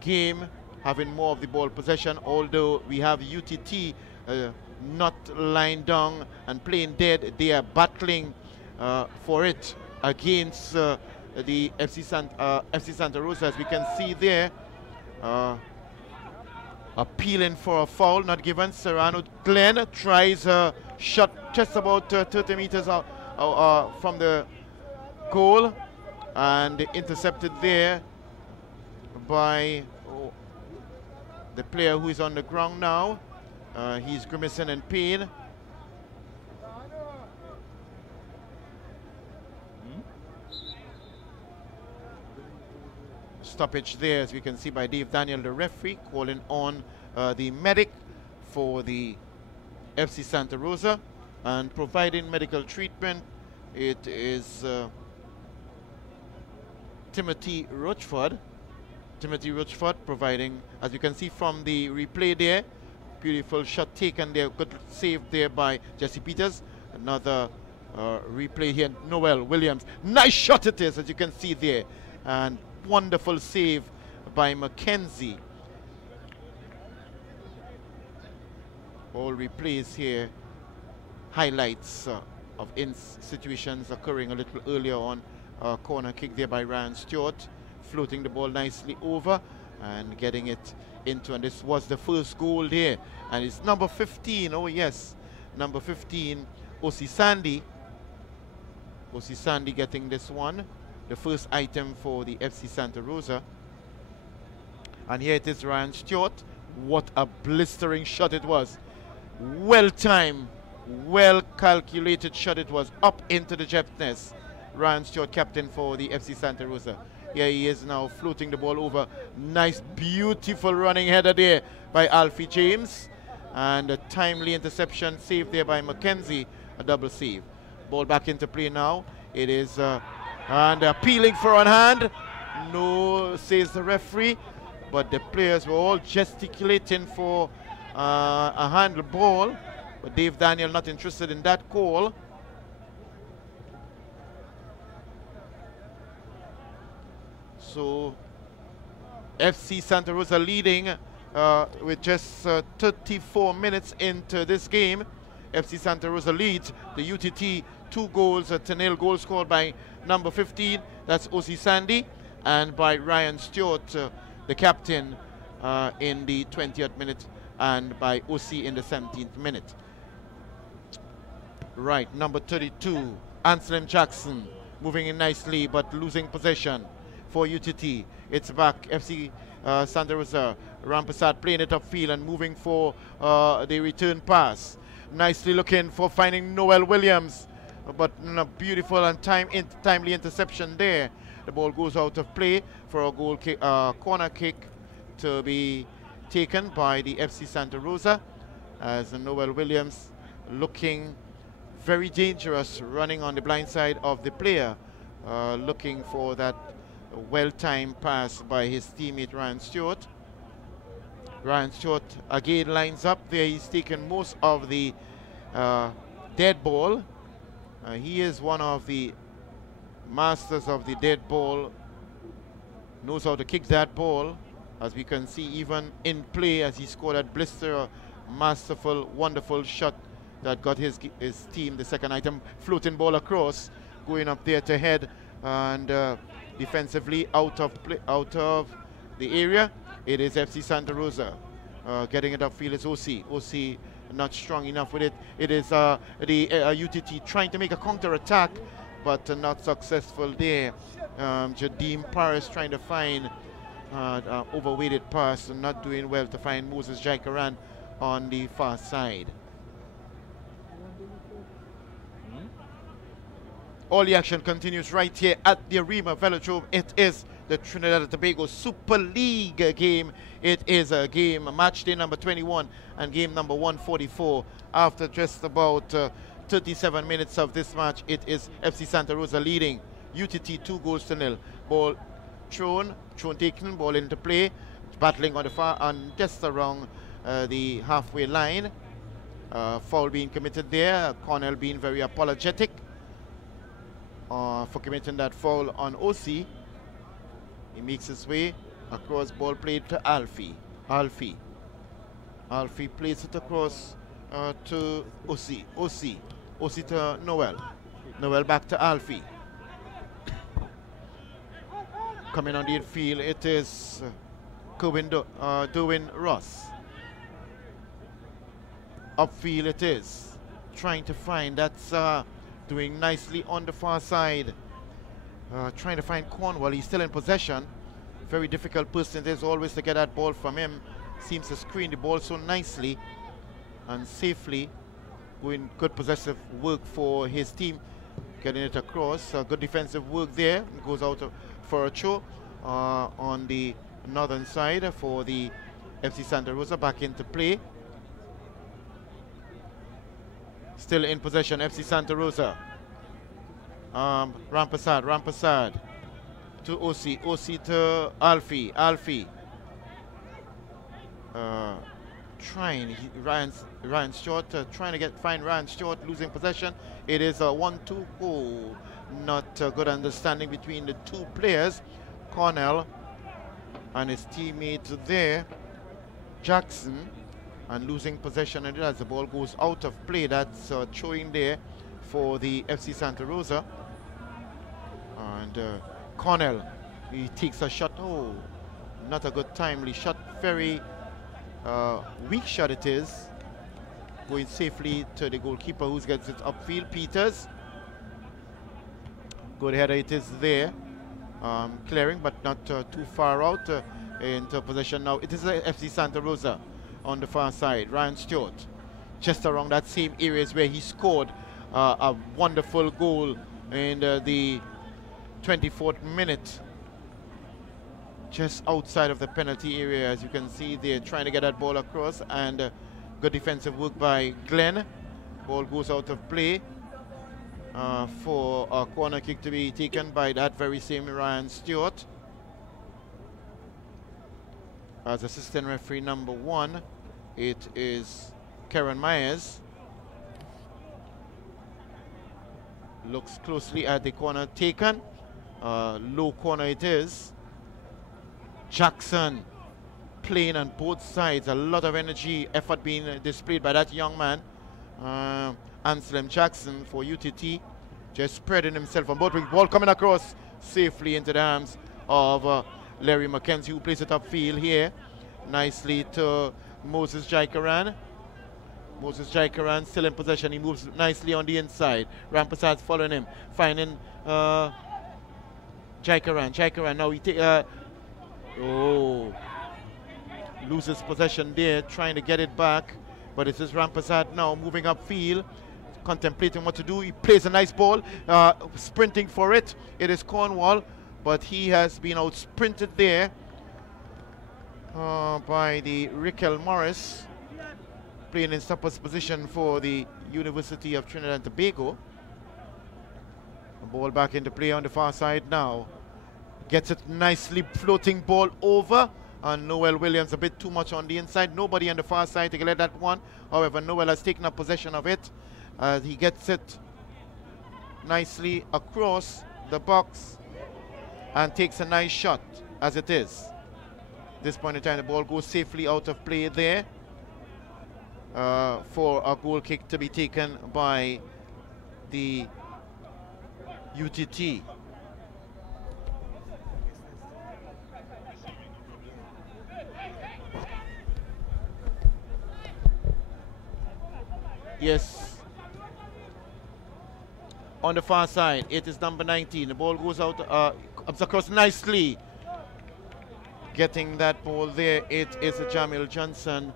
game, having more of the ball possession, although we have UTT not lying down and playing dead. They are battling for it against the FC Santa Rosa, as we can see there. Appealing for a foul, not given. Serrano Glenn tries a shot just about 30 meters out from the goal, and intercepted there by the player who is on the ground now. He's grimacing in pain. Stoppage there, as we can see, by Dave Daniel, the referee, calling on the medic for the FC Santa Rosa and providing medical treatment. It is Timothy Rochford. Timothy Rochford providing, as you can see from the replay there, beautiful shot taken there, good save there by Jesse Peters. Another replay here, Noel Williams. Nice shot it is, as you can see there, and wonderful save by Mackenzie. All replays here, highlights of situations occurring a little earlier on. Corner kick there by Ryan Stewart, floating the ball nicely over and getting it into, and this was the first goal there, and it's number 15, oh yes, number 15, Osi Sandy getting this one, the first item for the FC Santa Rosa. And here it is, Ryan Stewart. What a blistering shot it was. Well timed, well calculated shot it was, up into the Jeff's nest. Ryan Stewart, captain for the FC Santa Rosa. Here he is now, floating the ball over. Nice, beautiful running header there by Alfie James. And a timely interception, save there by Mackenzie, a double save. Ball back into play now. It is, and appealing for a hand. No, says the referee. But the players were all gesticulating for a handle ball. But Dave Daniel not interested in that call. So FC Santa Rosa leading with just 34 minutes into this game. FC Santa Rosa leads the UTT 2-0 goal scored by number 15, that's O.C. Sandy, and by Ryan Stewart, the captain, in the 20th minute, and by O.C. in the 17th minute. Right, number 32, Anselm Jackson, moving in nicely but losing possession for UTT. It's back, FC Santa Rosa. Rampasad playing it upfield and moving for the return pass. Nicely looking for finding Noel Williams, but a beautiful and timely interception there. The ball goes out of play for a goal kick, corner kick to be taken by the FC Santa Rosa, as Noel Williams looking very dangerous, running on the blind side of the player, looking for that well-timed pass by his teammate Ryan Stewart. Ryan Stewart again lines up there. He's taken most of the dead ball. He is one of the masters of the dead ball, knows how to kick that ball, as we can see even in play as he scored that blister, a masterful, wonderful shot that got his team the second item. Floating ball across, going up there to head, and defensively out of the area. It is FC Santa Rosa getting it upfield. It's OC not strong enough with it. It is the UTT trying to make a counter attack, but not successful there. Jadeem Paris trying to find overweighted pass and not doing well to find Moses Jaikaran on the far side. All the action continues right here at the Arima Velodrome. It is the Trinidad and Tobago Super League game. It is a game, match day number 21 and game number 144. After just about 37 minutes of this match, it is FC Santa Rosa leading UTT 2-0. Ball thrown taken, ball into play, battling on the far, and just around the halfway line. Foul being committed there. Cornell being very apologetic for committing that foul on OC. He makes his way across, ball played to Alfie. Alfie plays it across to OC to Noel. Noel back to Alfie. Coming on the infield, it is Derwin Ross. Upfield it is, trying to find, that's doing nicely on the far side. Trying to find Cornwall. He's still in possession. Very difficult person there's always to get that ball from him. Seems to screen the ball so nicely and safely. Doing good possessive work for his team. Getting it across. Good defensive work there. It goes out for a throw on the northern side for the FC Santa Rosa. Back into play. Still in possession, FC Santa Rosa. Rampasad to OC to Alfie. Ryan Stewart trying to find Ryan Stewart, losing possession. It is a 1-2 goal. Not a good understanding between the two players. Cornell and his teammate there, Jackson, and losing possession as the ball goes out of play. That's throwing there for the FC Santa Rosa. And Cornell, he takes a shot. Oh, not a good timely shot. Very weak shot it is. Going safely to the goalkeeper, who gets it upfield. Peters. Good header it is there. Clearing, but not too far out into possession now. It is FC Santa Rosa on the far side. Ryan Stewart, just around that same areas where he scored a wonderful goal in the 24th minute, just outside of the penalty area. As you can see, they're trying to get that ball across, and good defensive work by Glenn. Ball goes out of play for a corner kick to be taken by that very same Ryan Stewart. As assistant referee number 1, it is Karen Myers. Looks closely at the corner taken. Low corner it is. Jackson playing on both sides. A lot of energy, effort being displayed by that young man. Anselm Jackson for UTT, just spreading himself on both wings. Ball coming across safely into the arms of Larry McKenzie, who plays it upfield here nicely to Moses Jaikaran. Moses Jaikaran still in possession. He moves nicely on the inside. Rampersad's following him, finding Jaikaran. Jaikaran now he loses possession there, trying to get it back. But it is Rampersad now moving upfield, contemplating what to do. He plays a nice ball, sprinting for it. It is Cornwall, but he has been out sprinted there by the Raquel Morris, playing in stopper's position for the University of Trinidad and Tobago. The ball back into play on the far side now. Gets it nicely, floating ball over. And Noel Williams a bit too much on the inside. Nobody on the far side to get that one. However, Noel has taken up possession of it. He gets it nicely across the box and takes a nice shot as it is. At this point in time, the ball goes safely out of play there for a goal kick to be taken by the UTT. Yes. On the far side, it is number 19. The ball goes out, comes across nicely. Getting that ball there, it is a Jamil Johnson.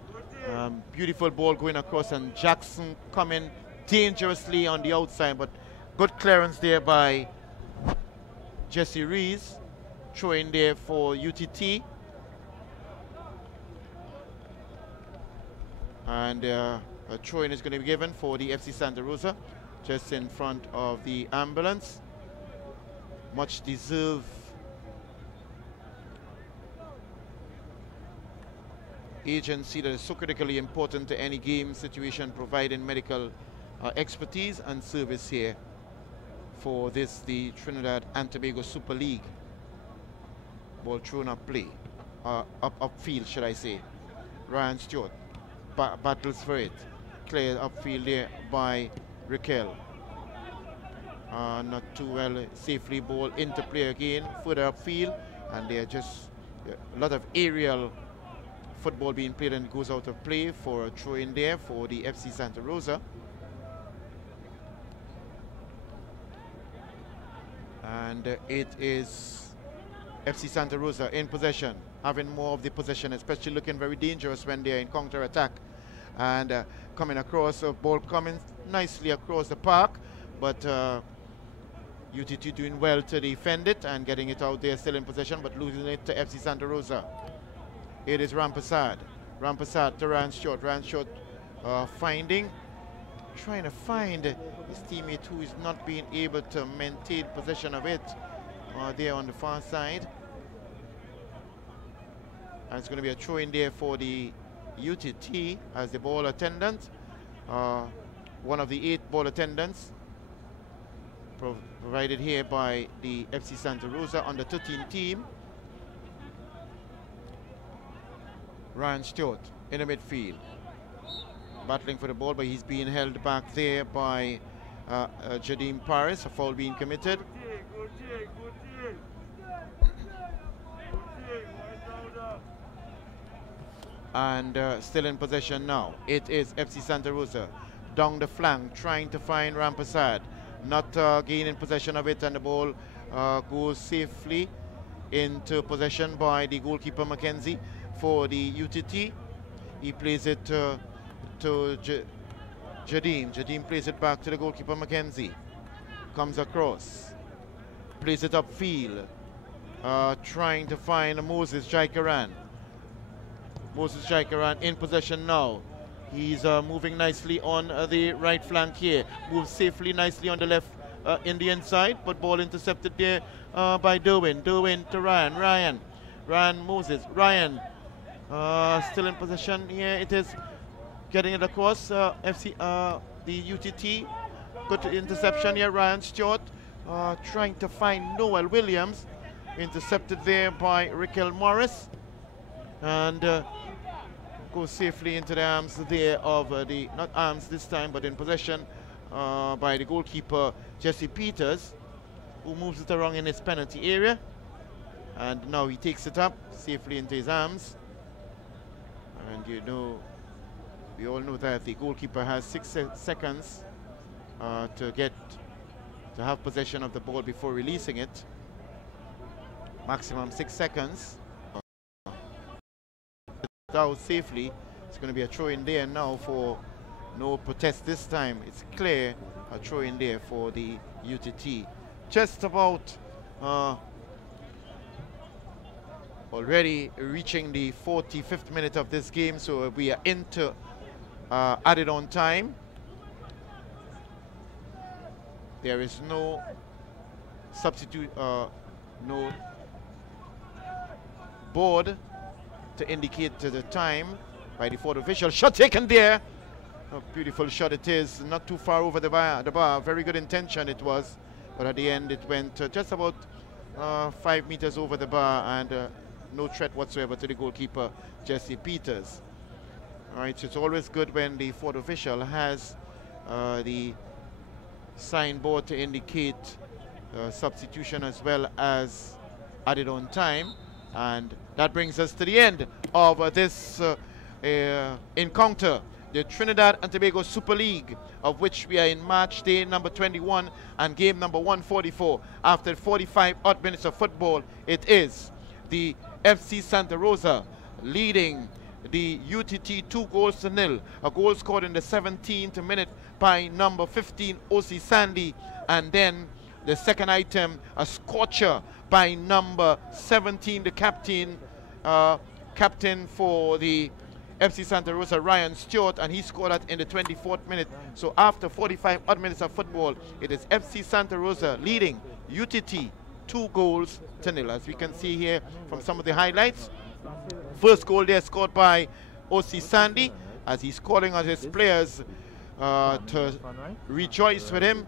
Beautiful ball going across, and Jackson coming dangerously on the outside, but good clearance there by Jesse Rees. Throwing there for UTT. And a throw-in is going to be given for the FC Santa Rosa, just in front of the ambulance. Much deserved. Agency that is so critically important to any game situation, providing medical expertise and service here for this, the Trinidad and Tobago Super League. Ball thrown up play, upfield, should I say. Ryan Stewart battles for it. Cleared upfield there by Raquel. Not too well, safely ball into play again, further upfield, and they're just a lot of aerial football being played, and it goes out of play for a throw in there for the FC Santa Rosa. And it is FC Santa Rosa in possession, having more of the possession, especially looking very dangerous when they're in counter-attack. And coming across, a ball coming nicely across the park, but UTT doing well to defend it and getting it out there, still in possession, but losing it to FC Santa Rosa. It is Rampersad. Rampersad to Ryan Short. Ryan Short trying to find his teammate who is not being able to maintain possession of it there on the far side. And it's going to be a throw in there for the UTT as the ball attendant, one of the 8 ball attendants provided here by the FC Santa Rosa under 13 team. Ryan Stewart in the midfield, battling for the ball, but he's being held back there by Jadim Paris, a foul being committed. And still in possession now. It is FC Santa Rosa down the flank, trying to find Rampersad, not gaining possession of it, and the ball goes safely into possession by the goalkeeper Mackenzie for the UTT. He plays it to Jadim. Jadim plays it back to the goalkeeper Mackenzie. Comes across, plays it upfield, trying to find Moses Jaikaran. Moses Jaikaran in possession now. He's moving nicely on the right flank here. Moves safely, nicely on the left in the inside, but ball intercepted there by Derwin. Derwin to Ryan. Ryan Moses. Ryan still in possession here. It is getting it across the UTT. Good interception here. Ryan Stewart trying to find Noel Williams. Intercepted there by Raquel Morris. And goes safely into the arms there of the, not arms this time, but in possession by the goalkeeper, Jesse Peters, who moves it around in his penalty area. And now he takes it up safely into his arms. And you know, we all know that the goalkeeper has 6 seconds to have possession of the ball before releasing it. Maximum 6 seconds. Out safely. It's going to be a throw in there now for no protest this time. It's clear, a throw in there for the UTT. Just about already reaching the 45th minute of this game, so we are into added on time. There is no substitute, no board to indicate the time by the fourth official. Shot taken there. A beautiful shot it is, not too far over the bar. Very good intention it was, but at the end it went just about 5 meters over the bar, and no threat whatsoever to the goalkeeper, Jesse Peters. All right, so it's always good when the fourth official has the signboard to indicate substitution as well as added on time. And that brings us to the end of this encounter, the Trinidad and Tobago Super League, of which we are in match day number 21 and game number 144. After 45 odd minutes of football, it is the FC Santa Rosa leading the UTT 2-0. A goal scored in the 17th minute by number 15, O.C. Sandy, and then the second item, a scorcher by number 17, the captain for the FC Santa Rosa, Ryan Stewart, and he scored that in the 24th minute. So after 45 odd minutes of football, it is FC Santa Rosa leading UTT 2-0. As we can see here from some of the highlights. First goal there scored by O.C. Sandy, as he's calling on his players to rejoice with him.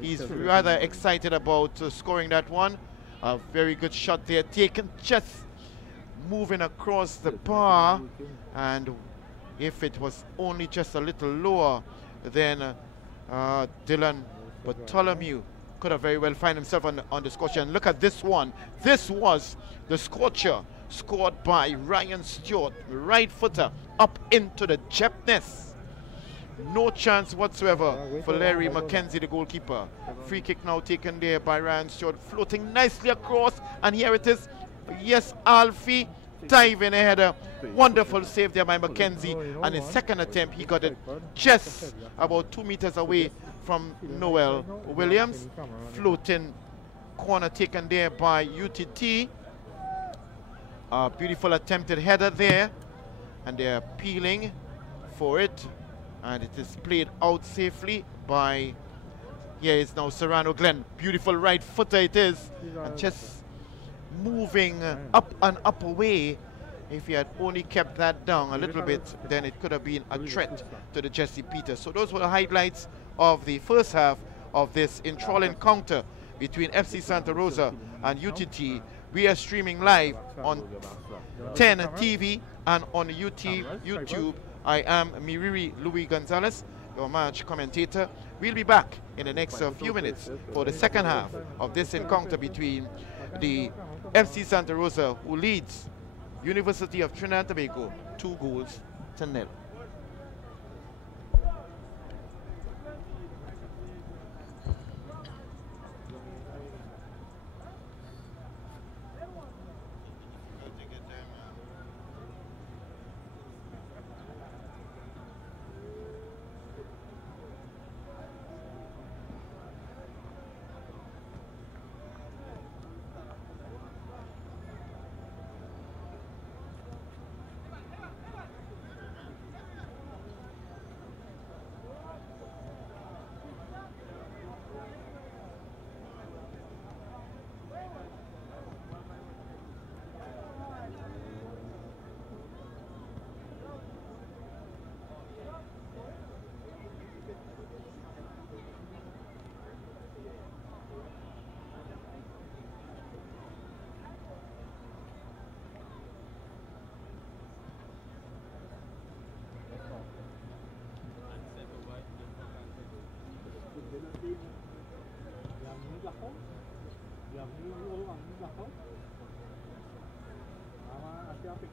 He's rather excited about scoring that one. A very good shot there, taken just moving across the bar, and if it was only just a little lower, then Dylan Bartholomew could have very well found himself on the scorcher. And look at this one. This was the scorcher scored by Ryan Stewart, right footer up into the Jepness. No chance whatsoever for Larry McKenzie, the goalkeeper. Free kick now taken there by Ryan Stewart, floating nicely across, and here it is. Yes, Alfie diving ahead. A wonderful save there by McKenzie, and his second attempt he got it just about 2 meters away from Noel Williams. Floating corner taken there by UTT. A beautiful attempted header there, and they're appealing for it, and it is played out safely by, here is now Serrano Glenn. Beautiful right footer it is, and just moving up and up away. If he had only kept that down a little bit, then it could have been a threat to the Jesse Peters. So those were the highlights of the first half of this enthralling encounter between FC Santa Rosa and UTT. We are streaming live on 10 TV and on YouTube. I am Miriri Louis Gonzalez, your match commentator. We'll be back in the next few minutes for the second half of this encounter between the FC Santa Rosa, who leads University of Trinidad and Tobago 2-0.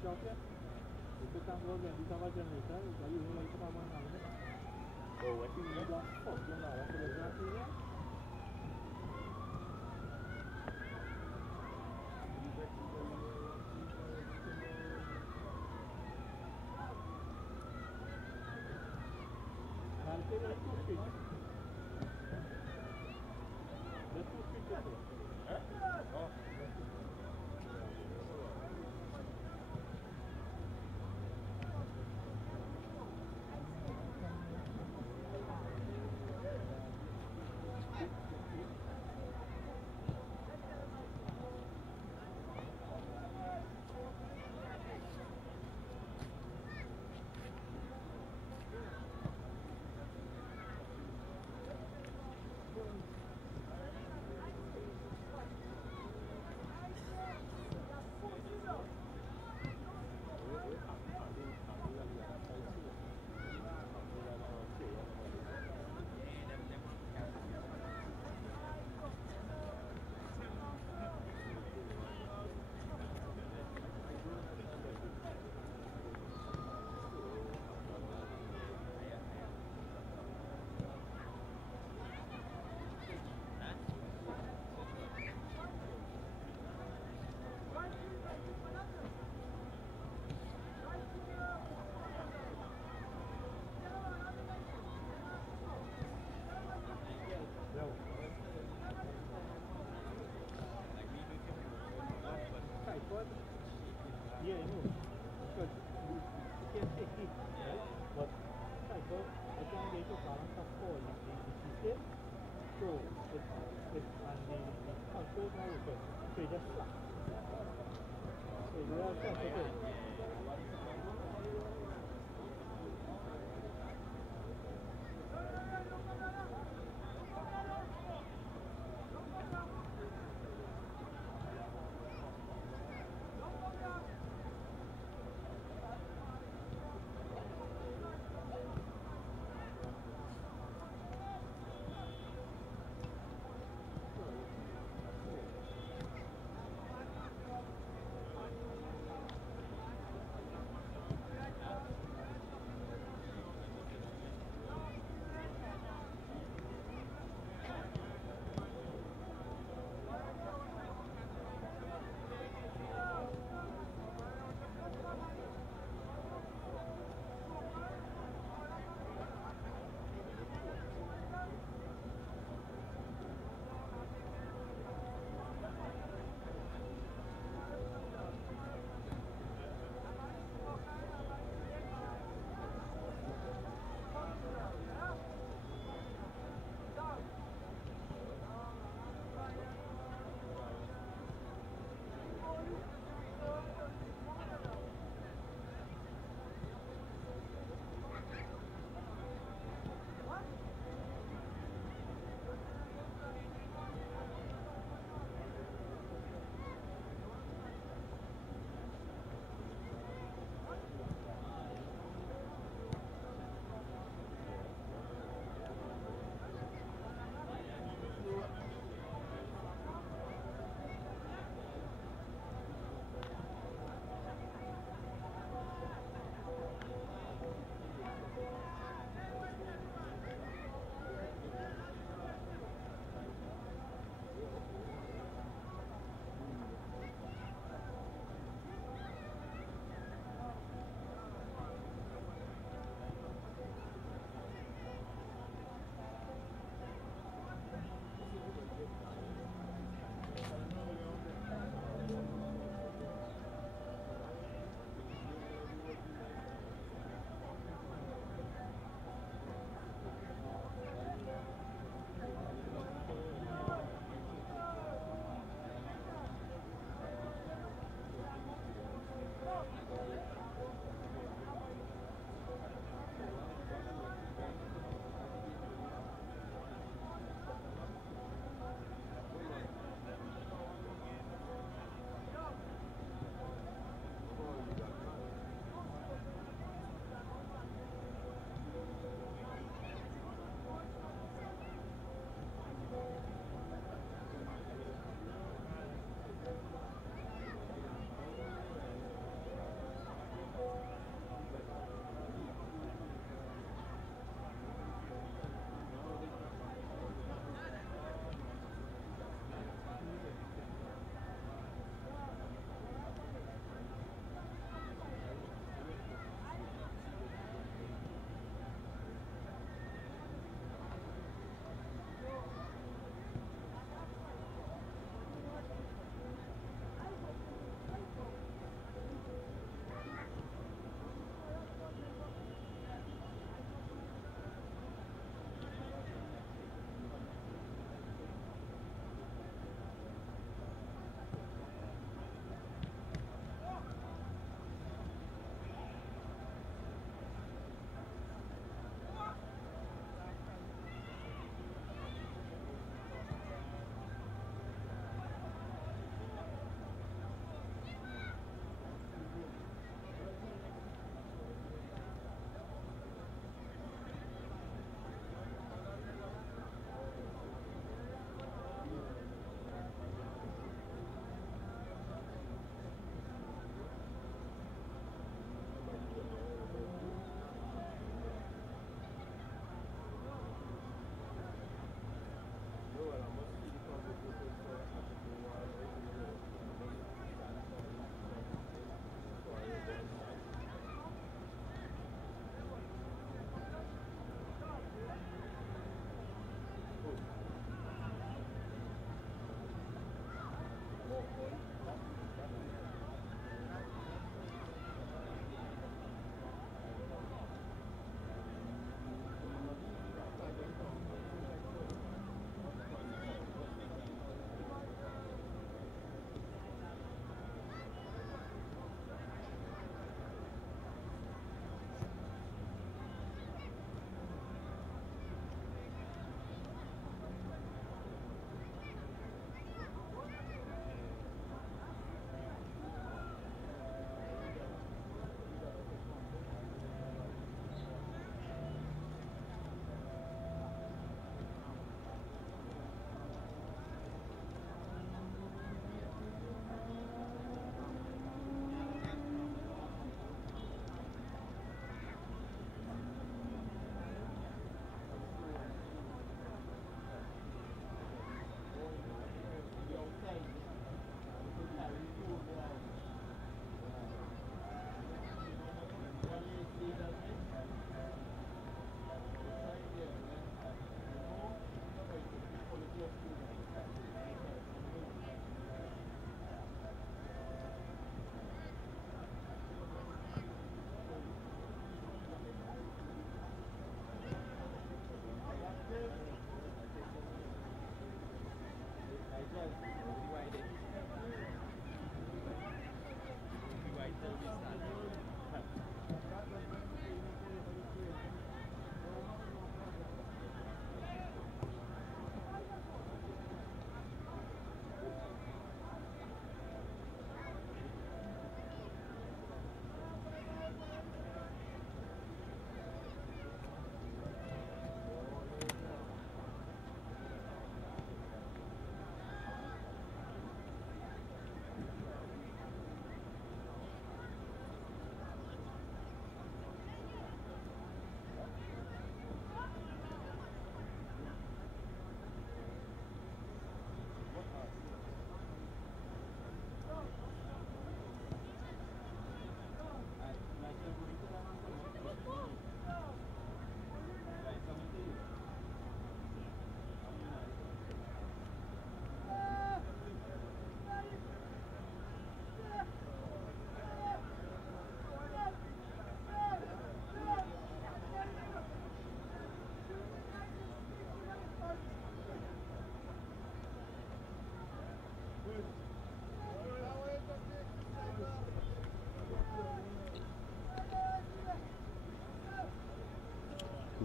shop ya. Itu tanggal yang di tanggal Jamaica, dari mulai pertama nanti. Oh, itu udah kok yang ada selebrasinya. Nanti ada two feet. The two feet itu. Oh. Yeah, I know. Because you can take it, right? But cycle, I think they took balance of four in the system. So it and the control now is good. So it just flat. So you have control.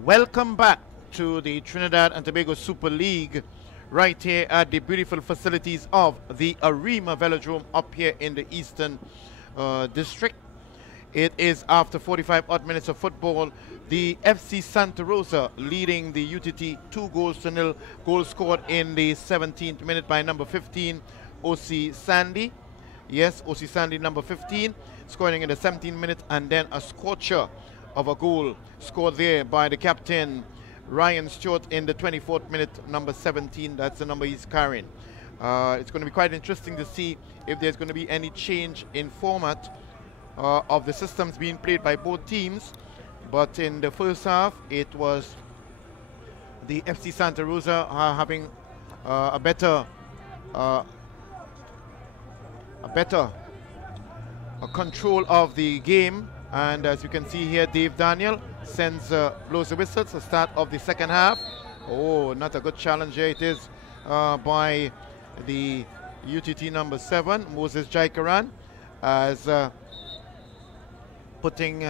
Welcome back to the Trinidad and Tobago Super League right here at the beautiful facilities of the Arima Velodrome up here in the Eastern District. It is after 45 odd minutes of football. The FC Santa Rosa leading the UTT 2-0. Goal scored in the 17th minute by number 15, O.C. Sandy. Yes, O.C. Sandy, number 15, scoring in the 17th minute, and then a scorcher of a goal scored there by the captain, Ryan Stewart, in the 24th minute, number 17. That's the number he's carrying. It's going to be quite interesting to see if there's going to be any change in format of the systems being played by both teams. But in the first half, it was the FC Santa Rosa having a better control of the game. And as you can see here, Dave Daniel blows the whistle to start of the second half. Oh, not a good challenge here it is by the UTT number 7, Moses Jaikaran, as putting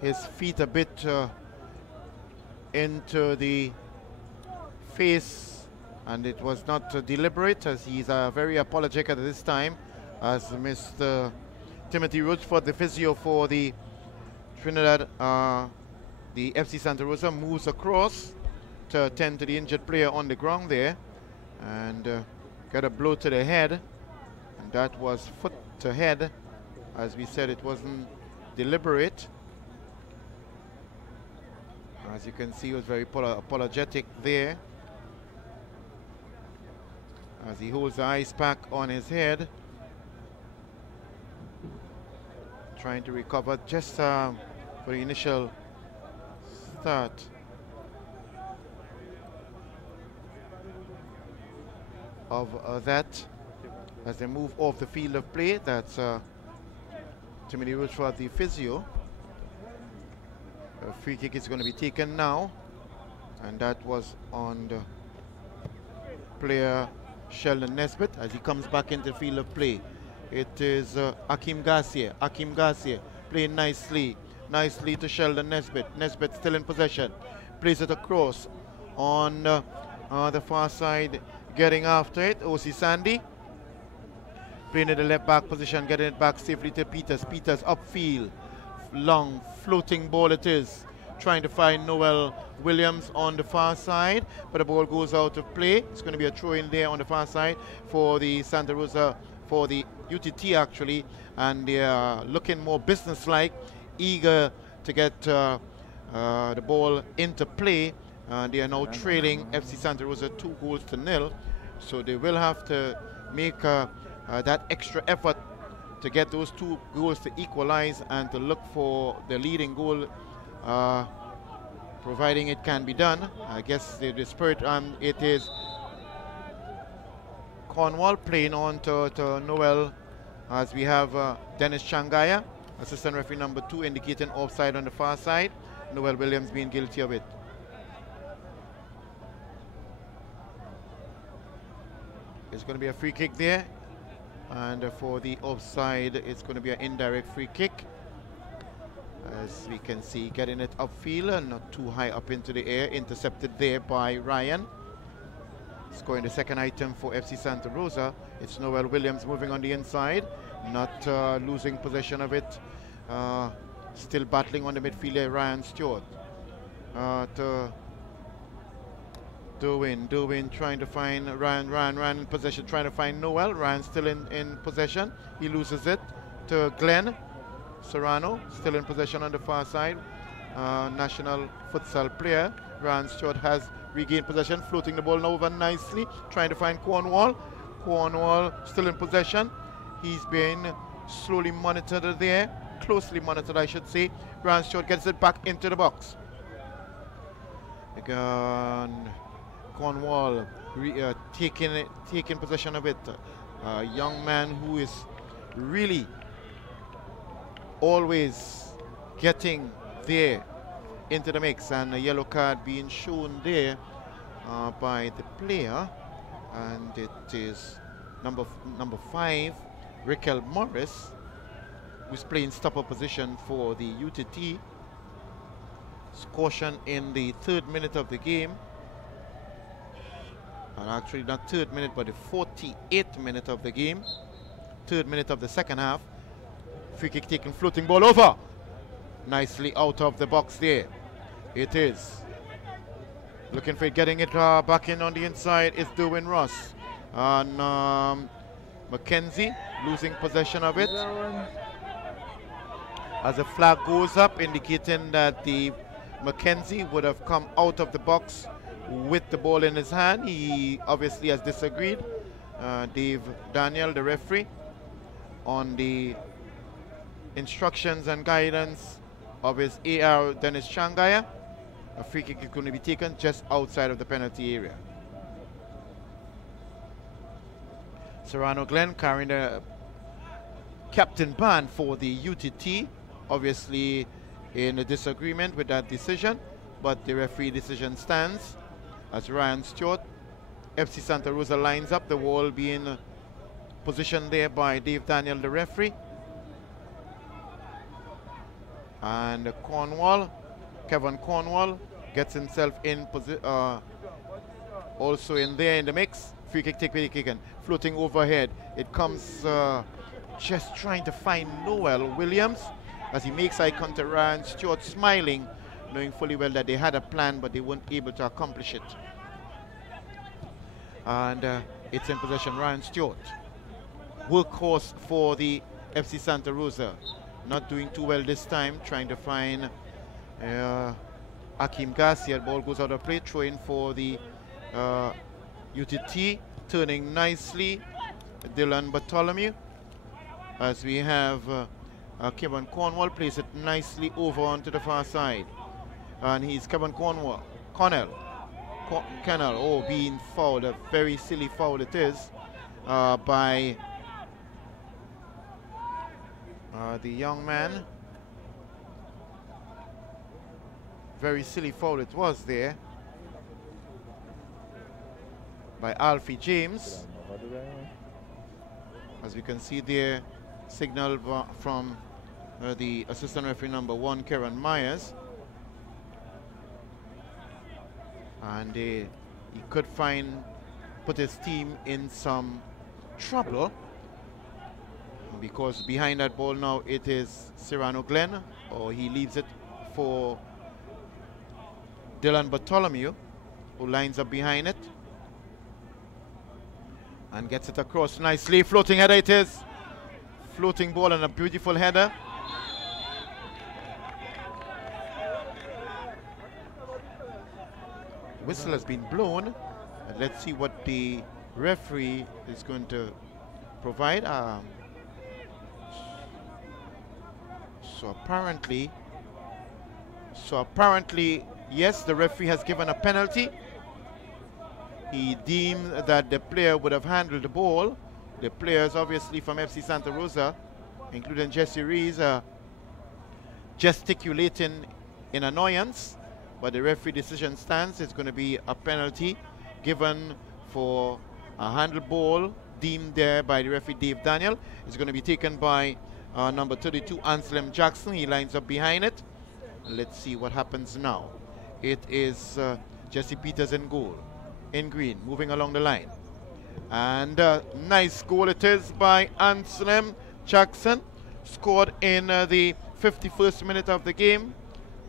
his feet a bit into the face, and it was not deliberate, as he's very apologetic at this time, as Mr. Timothy Rochford, the physio for the Trinidad, the FC Santa Rosa, moves across to attend to the injured player on the ground there, and got a blow to the head, and that was foot to head. As we said, it wasn't deliberate. As you can see, he was very apologetic there, as he holds the ice pack on his head, trying to recover just for the initial start of that as they move off the field of play. That's Timothy Rochford, the physio. A free kick is going to be taken now, and that was on the player Sheldon Nesbitt as he comes back into the field of play. It is Akim Garcia. Akim Garcia playing nicely to Sheldon Nesbitt. Nesbitt still in possession. Plays it across on the far side, getting after it. O.C. Sandy playing in the left back position, getting it back safely to Peters. Peters upfield. Long floating ball it is, trying to find Noel Williams on the far side, but the ball goes out of play. It's going to be a throw in there on the far side for the Santa Rosa, for the UTT actually, and they are looking more businesslike, eager to get the ball into play. They are now trailing FC Santa Rosa 2-0, so they will have to make that extra effort to get those 2 goals to equalize and to look for the leading goal, providing it can be done. I guess the spirit, it is Cornwall playing on to Noel, as we have Dennis Changaya, assistant referee number 2, indicating offside on the far side. Noel Williams being guilty of it. It's going to be a free kick there. And for the offside, it's going to be an indirect free kick. As we can see, getting it upfield and not too high up into the air. Intercepted there by Ryan. Scoring the second item for FC Santa Rosa. It's Noel Williams moving on the inside, not losing possession of it. Still battling on the midfielder, Ryan Stewart. To Derwin trying to find Ryan in possession, trying to find Noel. Ryan still in possession. He loses it to Glenn Serrano, still in possession on the far side. National futsal player. Ryan Stewart has regained possession, floating the ball now over nicely, trying to find Cornwall. Cornwall still in possession. He's been slowly monitored there, closely monitored I should say. Ryan Stewart gets it back into the box. Again, Cornwall taking possession of it. A young man who is really always getting there into the mix, and a yellow card being shown there by the player, and it is number 5, Raquel Morris, who's playing stopper position for the UTT. Caution in the 3rd minute of the game. And actually not 3rd minute, but the 48th minute of the game. 3rd minute of the second half. Free kick taken, floating ball over. Nicely out of the box there. It is. Looking for it, getting it back in on the inside is Derwin Ross. And Mackenzie losing possession of it. As a flag goes up, indicating that the Mackenzie would have come out of the box with the ball in his hand. He obviously has disagreed. Dave Daniel, the referee, on the instructions and guidance of his AR Dennis Changaya. A free kick is going to be taken just outside of the penalty area. Serrano Glenn carrying the captain band for the UTT, obviously in a disagreement with that decision, but the referee decision stands as Ryan Stewart. FC Santa Rosa lines up, the wall being positioned there by Dave Daniel, the referee. And Kevin Cornwall gets himself in also in there in the mix. Free kick taken, floating overhead. It comes just trying to find Noel Williams as he makes eye contact. Ryan Stewart smiling, knowing fully well that they had a plan, but they weren't able to accomplish it. And it's in possession, Ryan Stewart. Workhorse for the FC Santa Rosa. Not doing too well this time, trying to find Akim Garcia. Ball goes out of play, throwing for the UTT, turning nicely Dylan Bartholomew, as we have Kevin Cornwall place it nicely over onto the far side. And he's Kevin Connell, being fouled. A very silly foul it is by the young man. Very silly foul it was there by Alfie James. As we can see there, signal from the assistant referee number 1, Karen Myers. And he could put his team in some trouble, because behind that ball now it is Serrano Glenn, or he leaves it for Dylan Bartholomew, who lines up behind it and gets it across nicely. Floating header it is. Floating ball and a beautiful header. Whistle has been blown. And let's see what the referee is going to provide. So apparently, yes, the referee has given a penalty. He deemed that the player would have handled the ball. The players, obviously, from FC Santa Rosa, including Jesse Rees, gesticulating in annoyance. But the referee decision stands. It's going to be a penalty given for a handled ball deemed there by the referee Dave Daniel. It's going to be taken by number 32, Anselm Jackson. He lines up behind it. Let's see what happens now. It is Jesse Peters in goal, in green, moving along the line. And nice goal it is by Anselm Jackson, scored in the 51st minute of the game,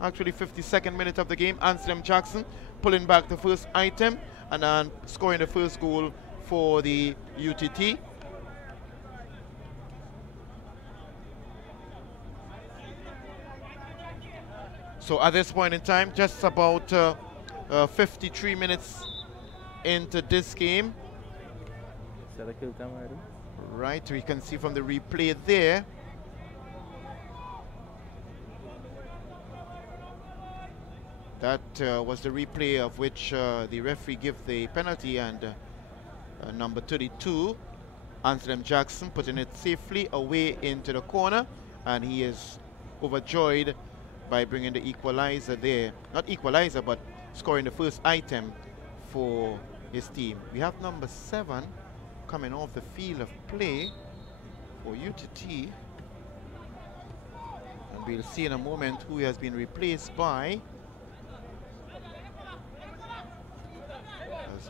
actually 52nd minute of the game. Anselm Jackson pulling back the first item and scoring the first goal for the UTT. So at this point in time, just about 53 minutes into this game. Right, we can see from the replay there. That was the replay of which the referee gave the penalty, and number 32, Anselm Jackson, putting it safely away into the corner, and he is overjoyed by bringing the equalizer there. Not equalizer, but scoring the first item for his team. We have number 7 coming off the field of play for UTT. And we'll see in a moment who he has been replaced by.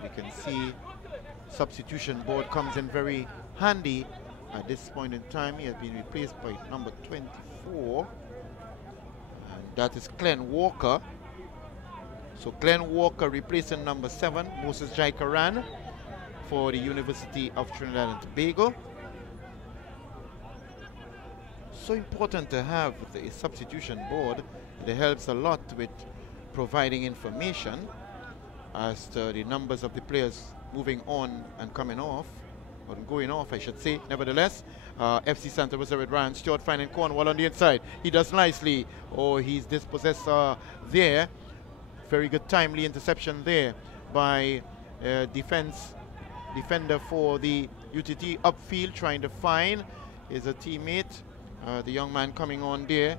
we can see substitution board comes in very handy at this point in time. He has been replaced by number 24, and that is Glenn Walker. So Glenn Walker replacing number 7, Moses Jaikaran, for the University of Trinidad and Tobago. So important to have the substitution board. It helps a lot with providing information as to the numbers of the players moving on and coming off, or going off, I should say. Nevertheless, FC Santa Rosa with Ryan Stewart finding Cornwall on the inside. He does nicely. Oh, he's dispossessed there. Very good timely interception there by defender for the UTT upfield, trying to find is a teammate. The young man coming on there,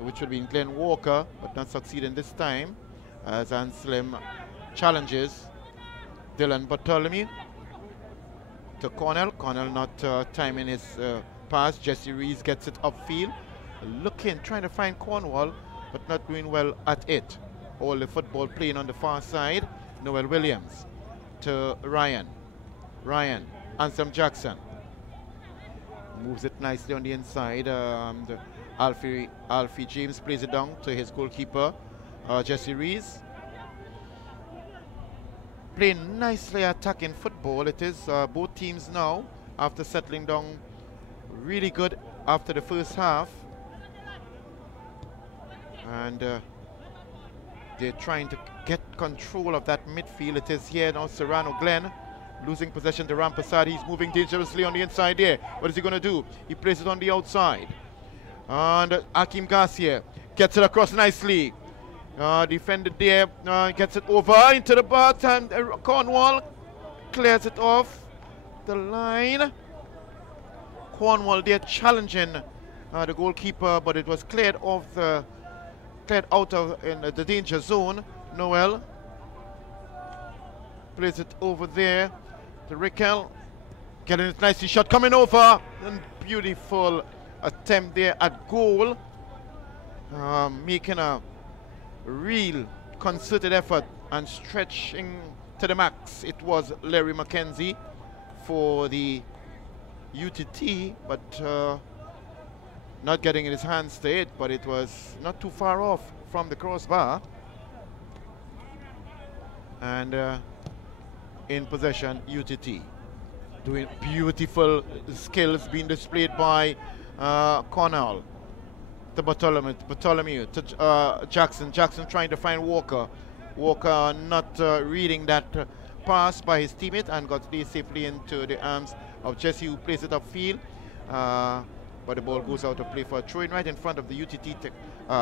which would be Glenn Walker, but not succeeding this time, as Anselm challenges Dylan Bartholomew to Cornell. Cornell not timing his pass. Jesse Rees gets it upfield. Looking, trying to find Cornwall, but not doing well at it. All the football playing on the far side. Noel Williams to Ryan. Ryan, Anselm Jackson. Moves it nicely on the inside. Alfie James plays it down to his goalkeeper, Jesse Rees. Playing nicely attacking football. It is both teams now, after settling down really good after the first half. And they're trying to get control of that midfield. It is here now, Serrano Glenn losing possession to Rampasad. He's moving dangerously on the inside there. What is he going to do? He plays it on the outside. And Akim Garcia gets it across nicely. Defended there, gets it over into the bar, and Cornwall clears it off the line. Cornwall there challenging the goalkeeper, but it was cleared out of in the danger zone. Noel plays it over there to Rickel, getting it nicely shot, coming over, and beautiful attempt there at goal, making a real concerted effort and stretching to the max. It was Larry McKenzie for the UTT, but not getting in his hands to it, but it was not too far off from the crossbar. And in possession, UTT. Doing beautiful skills being displayed by Cornell. To Bartholomew, to Jackson. Jackson trying to find Walker. Walker not reading that pass by his teammate and got safely into the arms of Jesse, who plays it upfield. But the ball goes out of play for a throw-in right in front of the UTT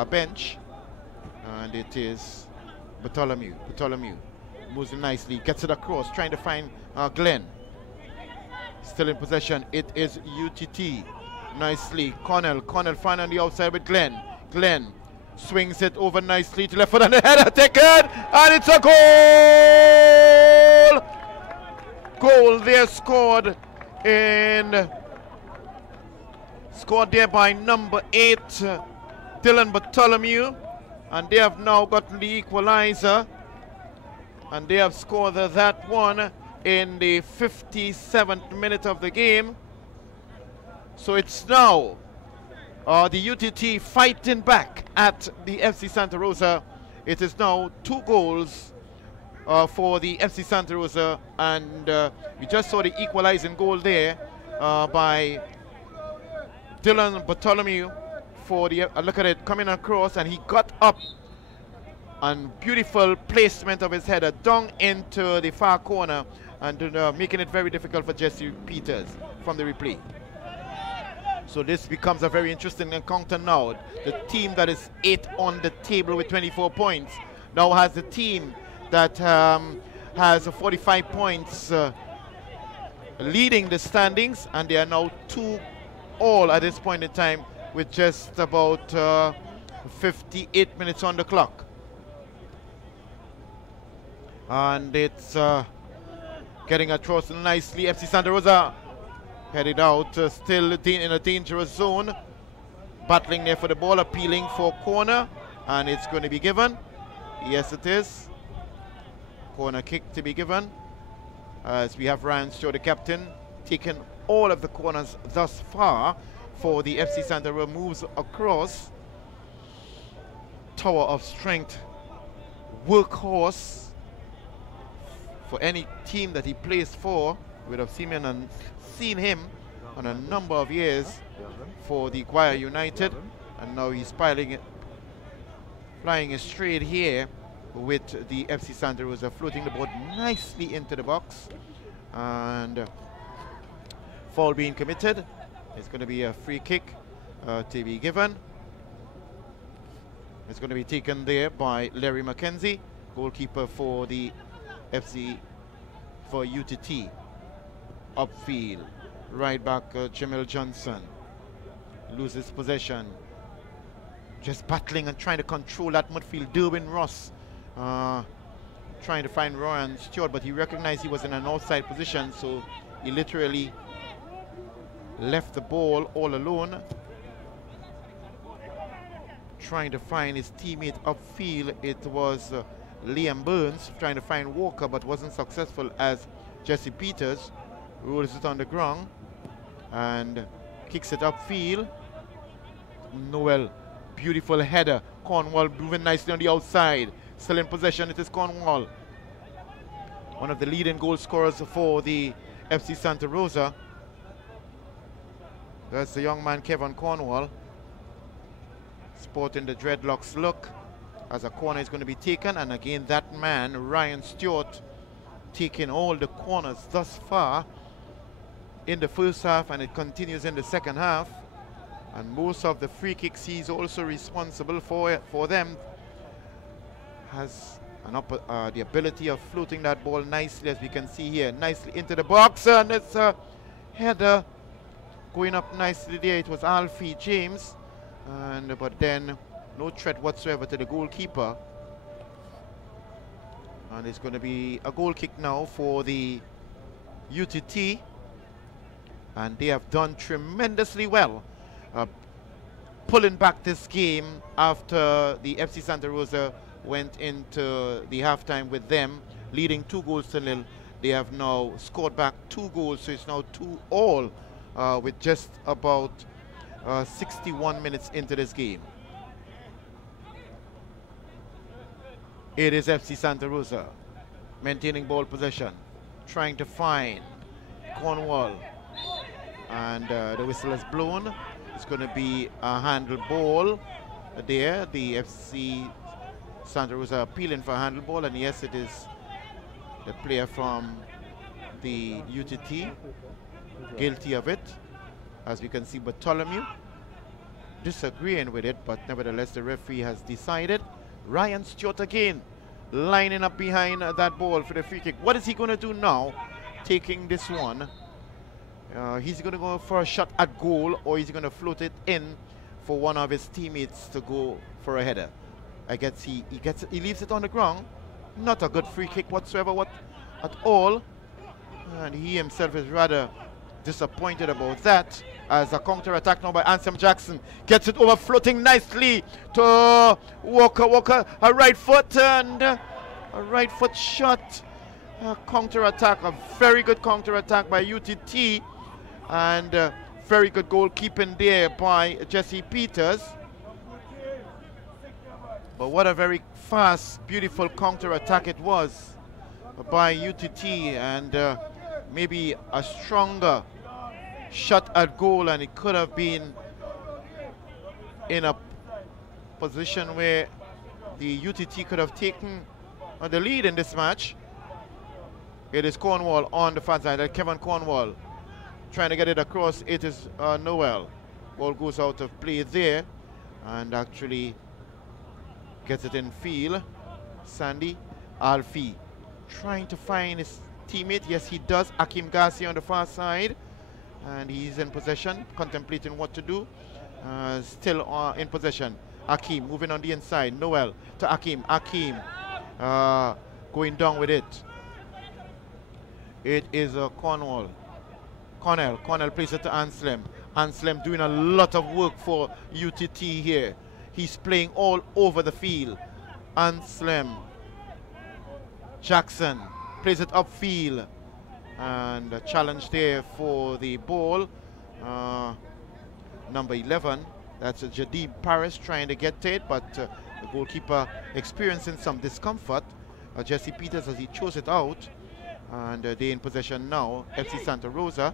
bench. And it is Bartholomew. Bartholomew moves it nicely, gets it across, trying to find Glenn. Still in possession, it is UTT. Nicely, Cornell find on the outside with Glenn. Glenn swings it over nicely to left foot and the header taken, and it's a goal! Goal there scored there by number 8, Dylan Bartholomew, and they have now gotten the equalizer, and they have scored that one in the 57th minute of the game. So it's now the UTT fighting back at the FC Santa Rosa. It is now 2 goals for the FC Santa Rosa, and we just saw the equalizing goal there by Dylan Bartholomew for the look at it, coming across, and he got up, and beautiful placement of his header down into the far corner, and making it very difficult for Jesse Peters from the replay. So this becomes a very interesting encounter now. The team that is 8 on the table with 24 points now has the team that has 45 points leading the standings, and they are now 2 all at this point in time with just about 58 minutes on the clock. And it's getting across nicely. FC Santa Rosa headed out, still in a dangerous zone, battling there for the ball, appealing for corner, and it's going to be given. Yes, it is. Corner kick to be given. as we have Ryan Stewart, the captain, taking all of the corners thus far for the FC Santa Rosa. Moves across. Tower of strength, workhorse for any team that he plays for. We would have seen him on a number of years for the Guaya United, and now he's flying it straight here with the FC Santa Rosa, floating the ball nicely into the box, and foul being committed. It's going to be a free kick to be given. It's going to be taken there by Larry McKenzie, goalkeeper for the FC for UTT. Upfield, right back Jamil Johnson loses possession, just battling and trying to control that midfield. Derwin Ross trying to find Ryan Stewart, but he recognized he was in an outside position, so he literally left the ball all alone, trying to find his teammate upfield. It was Liam Burns trying to find Walker, but wasn't successful, as Jesse Peters rolls it on the ground and kicks it upfield. Noel, beautiful header. Cornwall moving nicely on the outside. Still in possession, it is Cornwall, one of the leading goal scorers for the FC Santa Rosa. That's the young man Kevin Cornwall, sporting the dreadlocks look, as a corner is going to be taken. And again, that man Ryan Stewart taking all the corners thus far in the first half, and it continues in the second half. And most of the free kicks he's also responsible for them. Has the ability of floating that ball nicely, as we can see here, nicely into the box, and it's a header going up nicely there. It was Alfie James, but then no threat whatsoever to the goalkeeper. And it's going to be a goal kick now for the UTT, and they have done tremendously well pulling back this game after the FC Santa Rosa went into the halftime with them leading 2-0. They have now scored back 2 goals, so it's now 2-all with just about 61 minutes into this game. It is FC Santa Rosa maintaining ball possession, trying to find Cornwall, and the whistle has blown. It's going to be a handle ball there. The FC Santa Rosa appealing for a handle ball, and yes, it is the player from the UTT guilty of it, as we can see. Bartholomew disagreeing with it, but nevertheless the referee has decided. Ryan Stewart again lining up behind that ball for the free kick. What is he going to do now, taking this one? He's going to go for a shot at goal, or he's going to float it in for one of his teammates to go for a header. I guess he leaves it on the ground. Not a good free kick whatsoever at all, and he himself is rather disappointed about that, as a counter attack now by Ansem Jackson. Gets it over, floating nicely to Walker. A right foot, and a right foot shot. Counter attack, a very good counter attack by UTT, and very good goalkeeping there by Jesse Peters. But what a very fast, beautiful counter attack it was by UTT, and maybe a stronger shot at goal, and it could have been in a position where the UTT could have taken the lead in this match. It is Cornwall on the far side. Kevin Cornwall trying to get it across. It is Noel. Ball goes out of play there, and actually gets it in field. Sandy Alfie trying to find his teammate. Yes, he does. Akim Garcia on the far side, and he's in possession, contemplating what to do. Still in possession. Akim moving on the inside. Noel to Akim. Akim going down with it. It is Cornwall. Cornell plays it to Anslem. Anslem doing a lot of work for UTT here. He's playing all over the field. Anslem. Jackson plays it upfield. And a challenge there for the ball. Number 11, that's a Jadib Paris trying to get to it, but the goalkeeper experiencing some discomfort. Jesse Peters as he chose it out. And they in possession now, FC Santa Rosa.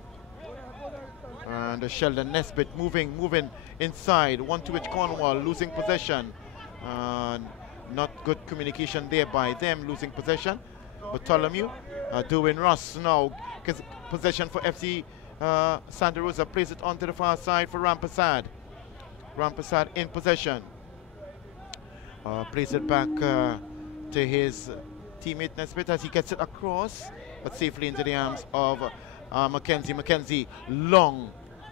And Sheldon Nesbitt moving inside. One to which Cornwall losing possession. Not good communication there by them, losing possession. Bartholomew, Derwin Ross now gets possession for FC Santa Rosa, plays it onto the far side for Rampasad. Rampasad in possession. Plays it back to his teammate Nesbitt as he gets it across, but safely into the arms of Mackenzie. Mackenzie, long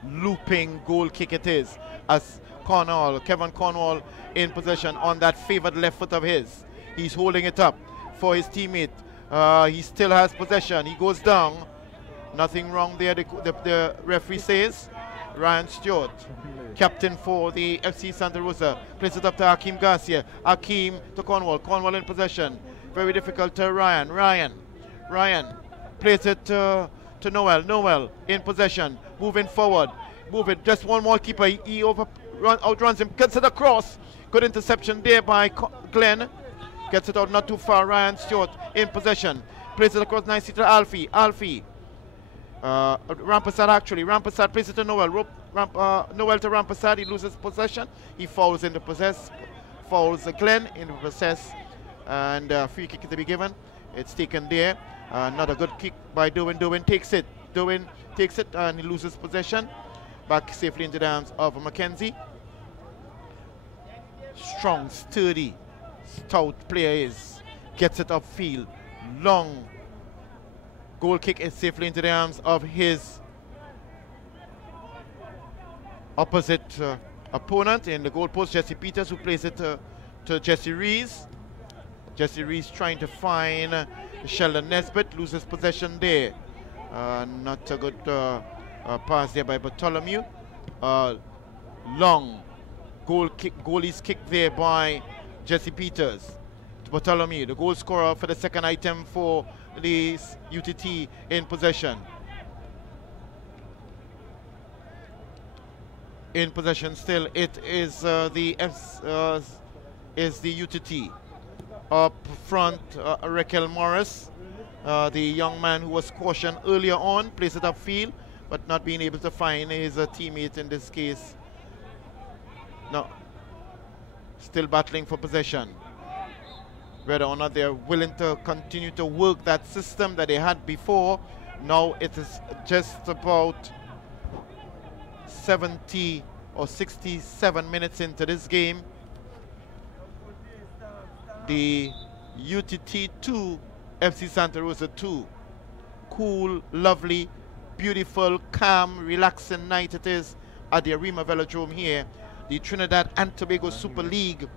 looping goal kick it is, as Kevin Cornwall in possession on that favored left foot of his. He's holding it up for his teammate. He still has possession. He goes down. Nothing wrong there, the referee says. Ryan Stewart, captain for the FC Santa Rosa, plays it up to Hakeem Garcia. Hakeem to Cornwall. Cornwall in possession. Very difficult to Ryan. Ryan plays it to Noel. Noel in possession. Moving forward. Moving. Just one more keeper. He outruns him. Gets it across. Good interception there by Glenn. Gets it out not too far. Ryan Stewart in possession. Plays it across nicely to Alfie. Rampasad actually. Rampasad plays it to Noel. Noel to Rampasad. He loses possession. He fouls in the possess. Fouls Glenn in the possess. And free kick to be given. It's taken there. Not a good kick by Derwin. Derwin takes it. Derwin takes it and he loses possession. Back safely into the arms of Mackenzie. Strong, sturdy, stout player is. Gets it upfield. Long goal kick is safely into the arms of his opposite opponent in the goal post, Jesse Peters, who plays it to Jesse Rees. Jesse Rees trying to find Sheldon Nesbitt, loses possession there. Not a good pass there by Bartholomew. Long goalie's kick there by Jesse Peters. To Bartholomew, the goal scorer for the second item for the UTT in possession. In possession still, it is the UTT. Up front, Raquel Morris, the young man who was cautioned earlier on, plays it upfield, but not being able to find his teammate in this case. No, still battling for possession. Whether or not they're willing to continue to work that system that they had before. Now it is just about 70 or 67 minutes into this game. The UTT 2, FC Santa Rosa 2. Cool, lovely, beautiful, calm, relaxing night it is at the Arima Velodrome here. The Trinidad and Tobago Super League.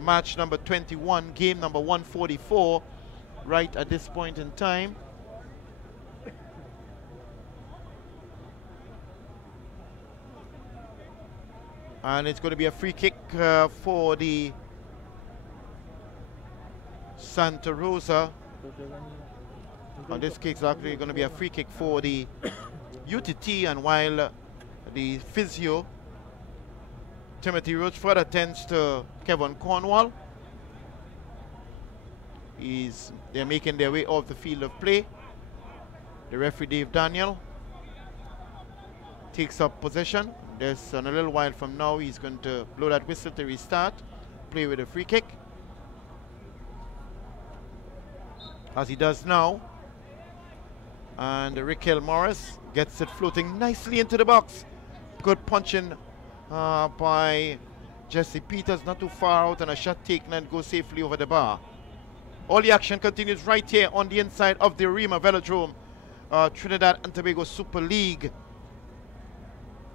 Match number 21, game number 144, right at this point in time. And it's going to be a free kick for the Santa Rosa. On this kick, it's actually going to be a free kick for the UTT, and while the physio Timothy Rochford attends to Kevin Cornwall. They're making their way off the field of play. The referee Dave Daniel takes up possession. There's in a little while from now he's going to blow that whistle to restart. Play with a free kick, as he does now. And Raquel Morris gets it floating nicely into the box. Good punching by Jesse Peters, not too far out, and a shot taken and goes safely over the bar. All the action continues right here on the inside of the Arima Velodrome. Trinidad and Tobago Super League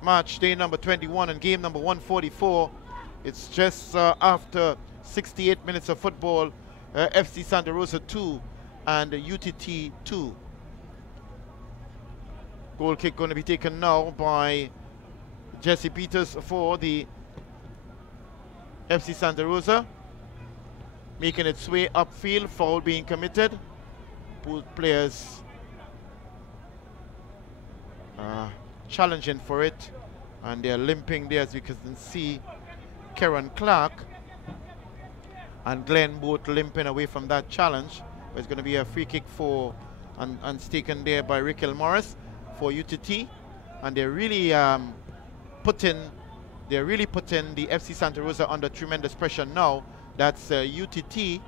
match day number 21 and game number 144. It's just after 68 minutes of football. FC Santa Rosa 2 and UTT 2. Goal kick going to be taken now by Jesse Peters for the FC Santa Rosa. Making its way upfield, foul being committed. both players challenging for it, and they're limping there, as you can see. Karen Clark and Glenn both limping away from that challenge. It's going to be a free kick for and taken there by Rickle Morris for UTT, and they're really putting the FC Santa Rosa under tremendous pressure now. That's UTT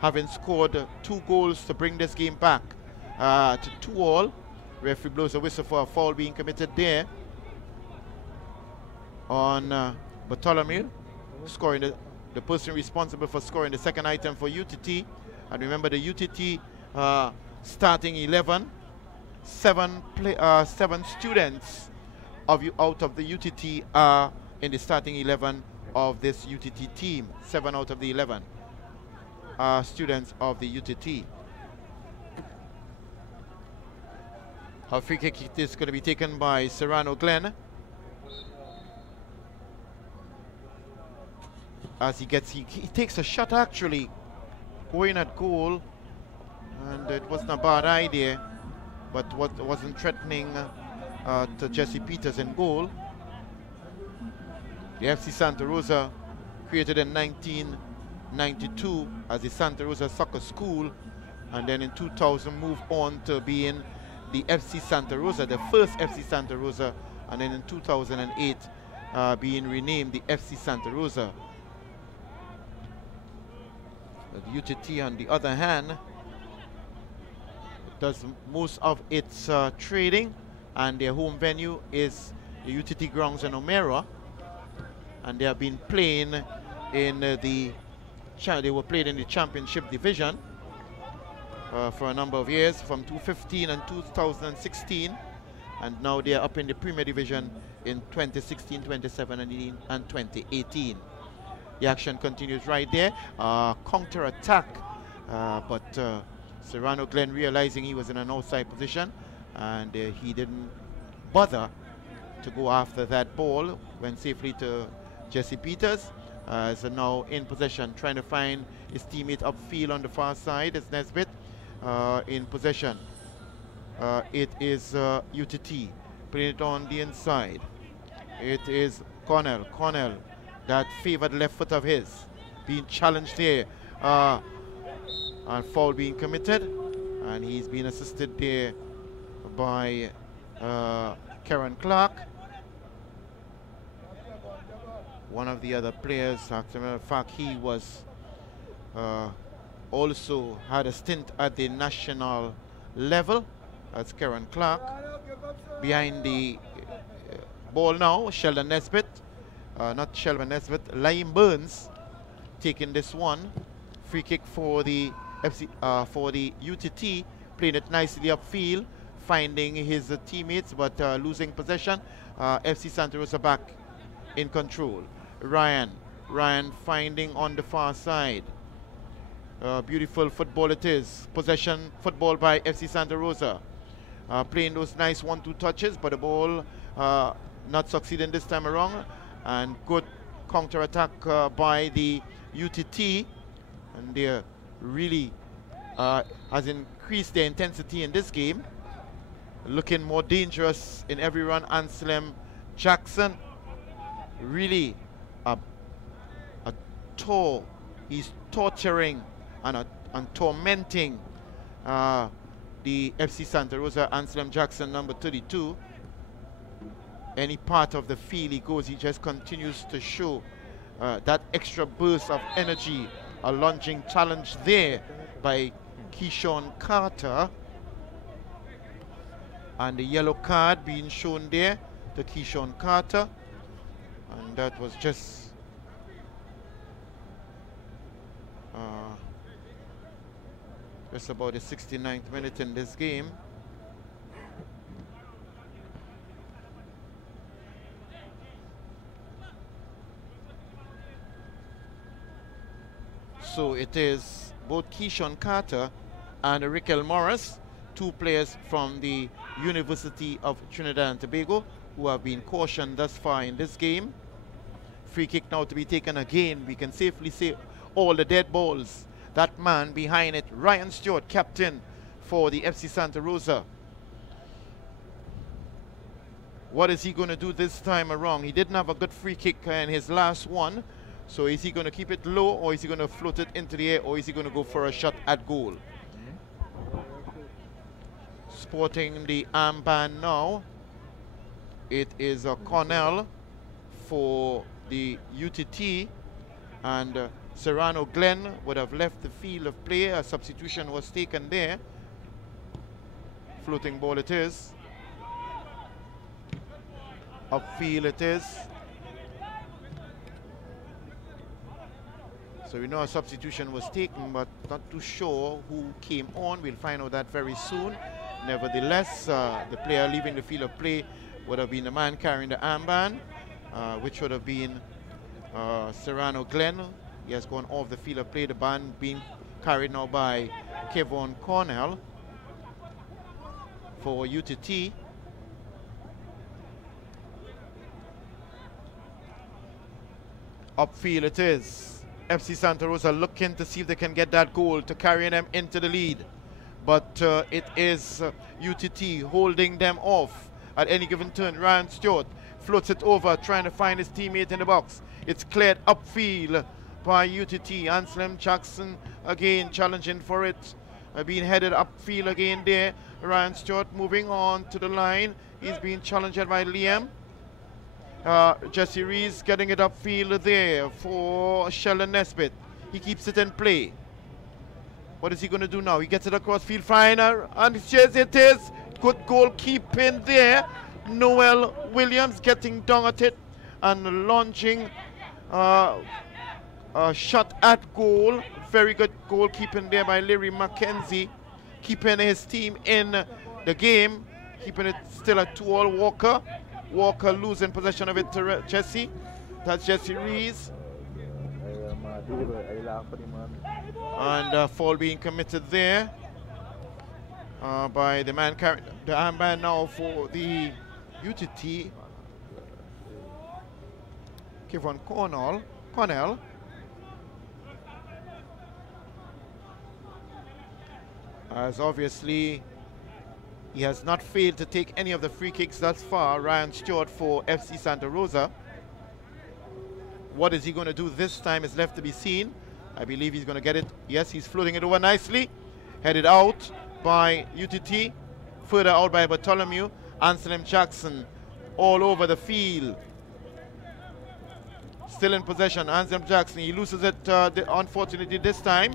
having scored 2 goals to bring this game back to 2-2. Referee blows a whistle for a foul being committed there on Bartholomew, scoring the person responsible for scoring the second item for UTT. And remember, the UTT starting 11, 7 students out of the UTT are in the starting 11 of this UTT team. 7 out of the 11 are students of the UTT. A free kick is going to be taken by Serrano Glenn, as he takes a shot actually going at goal, and it wasn't a bad idea, but wasn't threatening to Jesse Peters in goal. The FC Santa Rosa, created in 1992 as the Santa Rosa Soccer School, and then in 2000 moved on to being the FC Santa Rosa, the first FC Santa Rosa, and then in 2008 being renamed the FC Santa Rosa. The UTT, on the other hand, does most of its trading, and their home venue is the UTT grounds in Omera, and they have been playing in they were played in the championship division for a number of years, from 2015 and 2016, and now they are up in the Premier Division in 2016, 2017, and 2018. The action continues right there. Counter attack, but Serrano Glenn, realizing he was in an outside position, and he didn't bother to go after that ball, went safely to Jesse Peters. So now in possession, trying to find his teammate upfield on the far side. It's Nesbitt in possession. It is UTT putting it on the inside. It is Cornell, that favored left foot of his, being challenged here, and foul being committed, and he's being assisted there by Karen Clark. One of the other players, as a matter of fact, he was also had a stint at the national level. That's Karen Clark. Behind the ball now, Sheldon Nesbitt. Not Sheldon Nesbitt, Liam Burns taking this one. Free kick for the UTT, playing it nicely upfield, finding his teammates, but losing possession. FC Santa Rosa back in control. Ryan finding on the far side. Beautiful football it is. Possession football by FC Santa Rosa. Playing those nice 1-2 touches, but the ball not succeeding this time around. And good counter attack by the UTT, and they really has increased their intensity in this game, looking more dangerous in every run. Anselm Jackson, really he's torturing and tormenting the FC Santa Rosa. Anselm Jackson, number 32. Any part of the field he goes, he just continues to show that extra burst of energy. A lunging challenge there by Keyshawn Carter, and the yellow card being shown there to Keyshawn Carter, and that was just about the 69th minute in this game. So it is both Keyshawn Carter and Rickle Morris, 2 players from the University of Trinidad and Tobago, who have been cautioned thus far in this game. Free kick now to be taken again. We can safely say all the dead balls. That man behind it, Ryan Stewart, captain for the FC Santa Rosa. What is he going to do this time around? He didn't have a good free kick in his last one. So is he going to keep it low, or is he going to float it into the air, or is he going to go for a shot at goal? Sporting the armband now. It is a Cornell for the UTT, and Serrano Glenn would have left the field of play. A substitution was taken there. Floating ball it is. Upfield it is. So we know a substitution was taken, but not too sure who came on. We'll find out that very soon. Nevertheless, the player leaving the field of play would have been the man carrying the armband, which would have been Serrano Glenn. He has gone off the field of play. The band being carried now by Kevon Cornell for UTT. Upfield it is. FC Santa Rosa looking to see if they can get that goal to carry them into the lead. But it is UTT holding them off at any given turn. Ryan Stewart floats it over, trying to find his teammate in the box. It's cleared upfield by UTT. Anselm Jackson again challenging for it. Being headed upfield again there. Ryan Stewart moving on to the line. He's being challenged by Liam. Jesse Rees getting it upfield there for Sheldon Nesbitt. He keeps it in play. What is he going to do now? He gets it across field, finer, and yes, it is. Good goalkeeping there. Noel Williams getting down at it and launching a shot at goal. Very good goalkeeping there by Larry McKenzie, keeping his team in the game, keeping it still at 2-all. Walker losing possession of it to Jesse. That's Jesse Rees. And foul being committed there by the man carrying the armband now for the UTT. Kevon Cornell. As obviously he has not failed to take any of the free kicks thus far. Ryan Stewart for FC Santa Rosa. What is he going to do this time is left to be seen. I believe he's going to get it. Yes, he's floating it over nicely. Headed out by UTT. Further out by Bartholomew. Anselm Jackson all over the field. Still in possession. Anselm Jackson. He loses it unfortunately this time.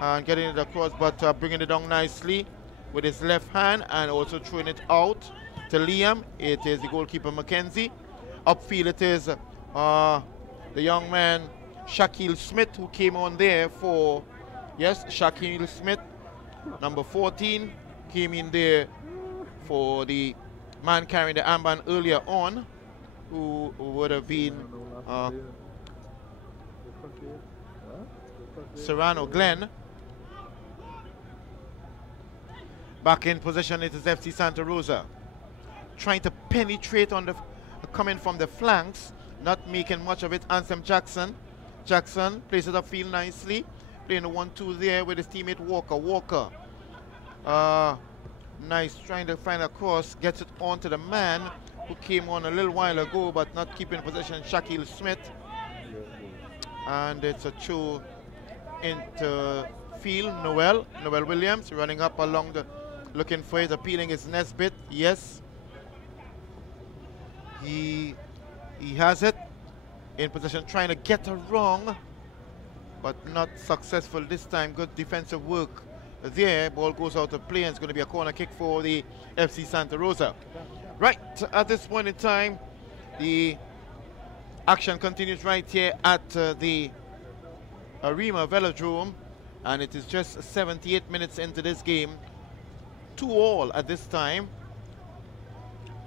And getting it across, but bringing it down nicely with his left hand, and also throwing it out to Liam. It is the goalkeeper Mackenzie. Upfield it is the young man Shaquille Smith, who came on there for, yes, Shaquille Smith, number 14, came in there for the man carrying the armband earlier on, who would have been Serrano Glenn. Back in possession, it is FC Santa Rosa. Trying to penetrate on the coming from the flanks, not making much of it. Anselm Jackson. Jackson plays it upfield nicely. Playing the 1-2 there with his teammate Walker. Nice, trying to find a cross. Gets it onto the man who came on a little while ago, but not keeping possession, Shaquille Smith. And it's a throw into field. Noel Williams running up along the, looking for it, appealing his Nesbitt. Yes, he has it in possession, trying to get her wrong, but not successful this time. Good defensive work there. Ball goes out of play, and it's going to be a corner kick for the FC Santa Rosa. Right, at this point in time, the action continues right here at the Arima Velodrome, and it is just 78 minutes into this game. 2-all at this time,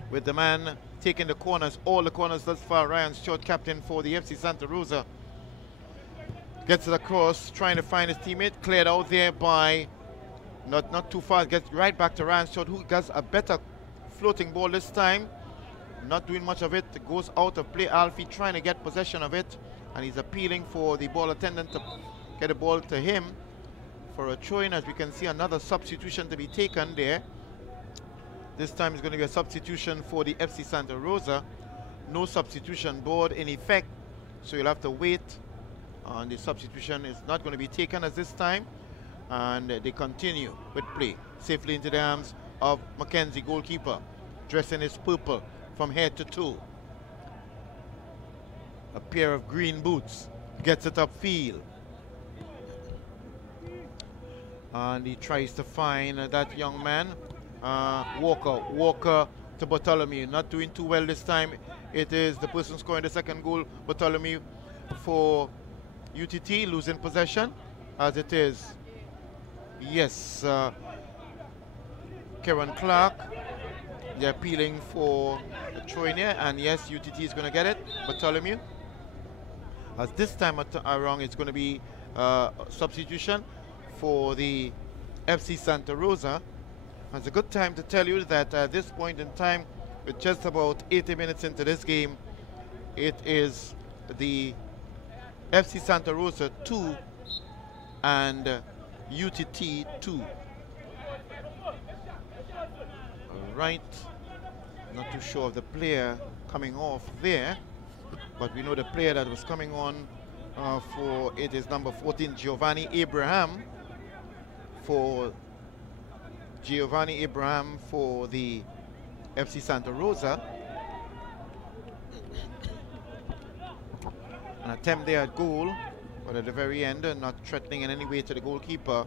with the man taking the corners, all the corners thus far. Ryan Stewart, captain for the FC Santa Rosa, gets it across, trying to find his teammate. Cleared out there by, not too far, gets right back to Ryan Stewart, who gets a better floating ball this time. Not doing much of it. It goes out of play. Alfie trying to get possession of it, and he's appealing for the ball attendant to get the ball to him for a throw-in. As we can see, another substitution to be taken there. This time it's going to be a substitution for the FC Santa Rosa. No substitution board in effect, so you'll have to wait. And the substitution is not going to be taken at this time. And they continue with play. Safely into the arms of Mackenzie, goalkeeper, dressed in his purple from head to toe. A pair of green boots. Gets it upfield. And he tries to find that young man, Walker to Bartholomew. Not doing too well this time. It is the person scoring the second goal, Bartholomew, for UTT, losing possession, as it is. Yes, Karen Clark. They're appealing for a throw in here, and yes, UTT is going to get it. Bartholomew. As this time around, it's going to be substitution for the FC Santa Rosa. It's a good time to tell you that at this point in time, with just about 80 minutes into this game, it is the FC Santa Rosa 2 and UTT 2. Right, not too sure of the player coming off there, but we know the player that was coming on for it is number 14, Giovanni Abraham, for the FC Santa Rosa. An attempt there at goal, but at the very end, not threatening in any way to the goalkeeper,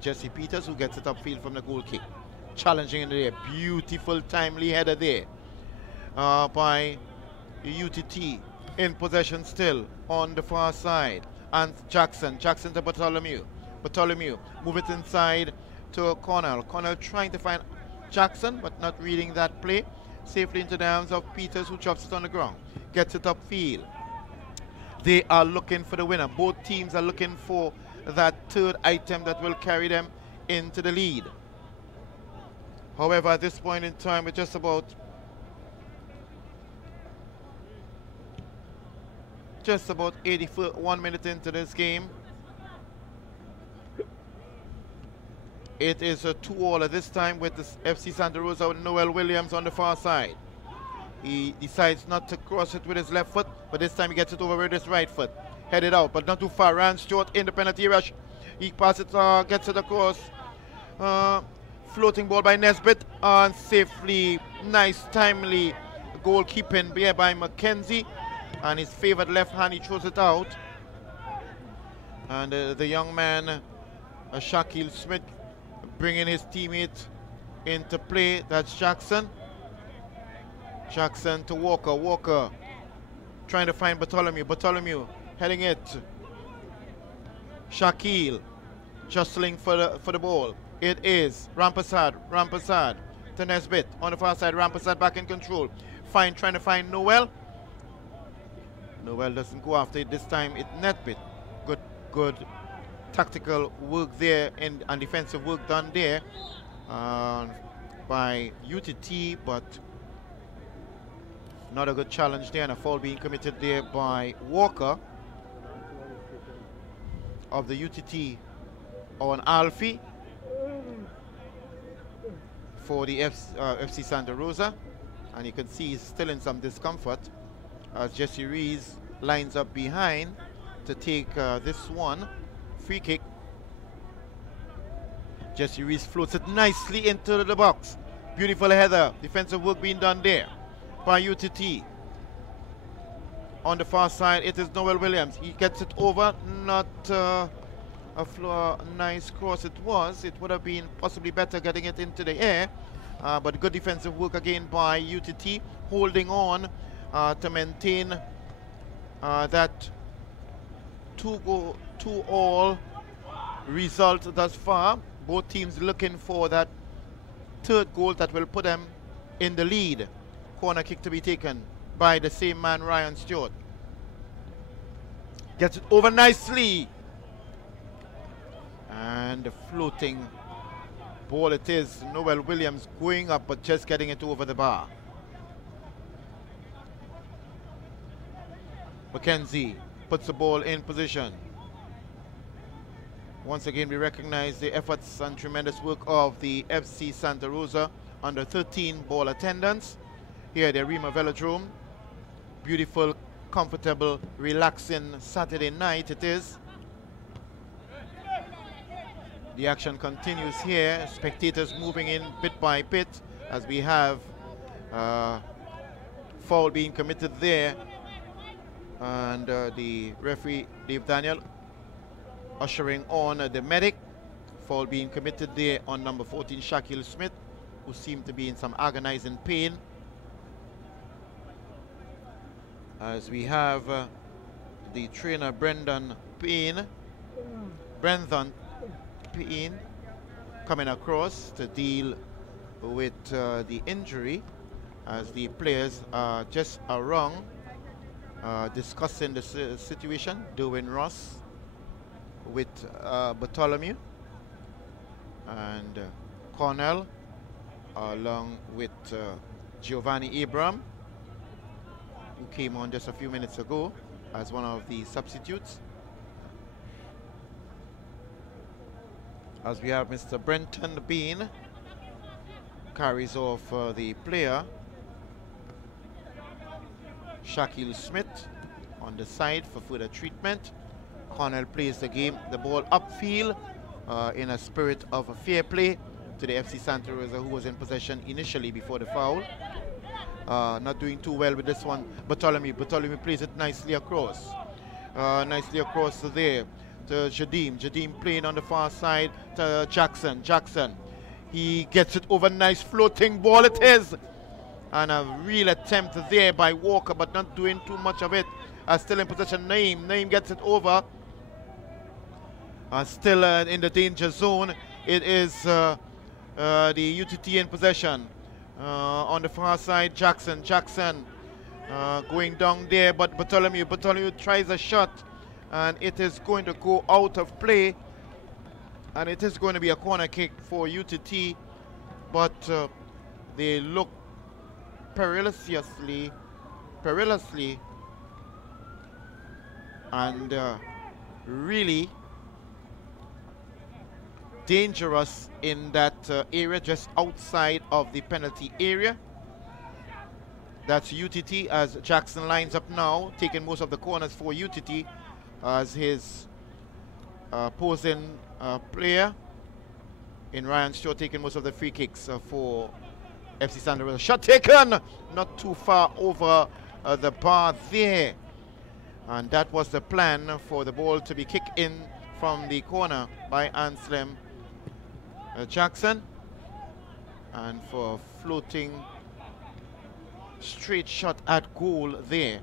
Jesse Peters, who gets it upfield from the goal kick. Challenging in there, beautiful timely header there by UTT. In possession still on the far side. And Jackson to Bartholomew. Bartholomew move it inside to Connell. Connell trying to find Jackson, but not reading that play. Safely into the hands of Peters, who drops it on the ground. Gets it upfield. They are looking for the winner. Both teams are looking for that third item that will carry them into the lead. However, at this point in time, we're just about 81 minutes into this game. It is a 2-all at this time with the FC Santa Rosa with Noel Williams on the far side. He decides not to cross it with his left foot, but this time he gets it over with his right foot. Headed out, but not too far. Ran short in the penalty rush. He passes it, gets it across. Floating ball by Nesbitt, and safely, nice, timely goalkeeping here by Mackenzie. And his favored left hand, he throws it out. And the young man, Shaquille Smith, bringing his teammate into play. That's Jackson. Jackson to Walker. Walker trying to find Bartholomew. Bartholomew heading it. Shaquille jostling for the ball. It is Rampasad to Nesbitt on the far side. Rampasad back in control. Trying to find Noel. Noel doesn't go after it this time. It's Nesbitt. Good tactical work there and defensive work done there by UTT, but not a good challenge there, and a foul being committed there by Walker of the UTT on Alfie for the FC Santa Rosa. And you can see he's still in some discomfort as Jesse Rees lines up behind to take this one. Free kick. Jesse Rees floats it nicely into the box. Beautiful header. Defensive work being done there by UTT. On the far side, it is Noel Williams. He gets it over. Not a nice cross it was. It would have been possibly better getting it into the air. But good defensive work again by UTT, holding on to maintain that 2-all result thus far. Both teams looking for that third goal that will put them in the lead. Corner kick to be taken by the same man, Ryan Stewart. Gets it over nicely. And the floating ball it is. Noel Williams going up, but just getting it over the bar. Mackenzie puts the ball in position. Once again, we recognize the efforts and tremendous work of the FC Santa Rosa under 13 ball attendants here at the Arima Velodrome. Beautiful, comfortable, relaxing Saturday night it is. The action continues here. Spectators moving in bit by bit as we have foul being committed there. And the referee, Dave Daniel, ushering on the medic. Foul being committed there on number 14, Shaquille Smith, who seemed to be in some agonizing pain. As we have the trainer Brendan Payne coming across to deal with the injury, as the players are just around discussing the situation. Derwin Ross with Bartholomew and Cornell, along with Giovanni Abram, who came on just a few minutes ago as one of the substitutes. As we have Mr. Brenton Bean carries off the player Shaquille Smith on the side for further treatment. Cornell plays the ball upfield in a spirit of fair play to the FC Santa Rosa, who was in possession initially before the foul. Not doing too well with this one. Bartholomew plays it nicely across. To there to Jadim. Jadim playing on the far side to Jackson. He gets it over. Nice floating ball it is. And a real attempt there by Walker, but not doing too much of it. Still in possession, Naeem gets it over. Still in the danger zone. It is the UTT in possession. On the far side, Jackson going down there, but Bartholomew tries a shot, and it is going to go out of play, and it is going to be a corner kick for UTT, but they look perilously and really dangerous in that area just outside of the penalty area. That's UTT, as Jackson lines up now, taking most of the corners for UTT as his opposing player in Ryan Shaw taking most of the free kicks for FC Santa Rosa. Shot taken, not too far over the bar there. And that was the plan, for the ball to be kicked in from the corner by Anselm Jackson, and for a floating straight shot at goal there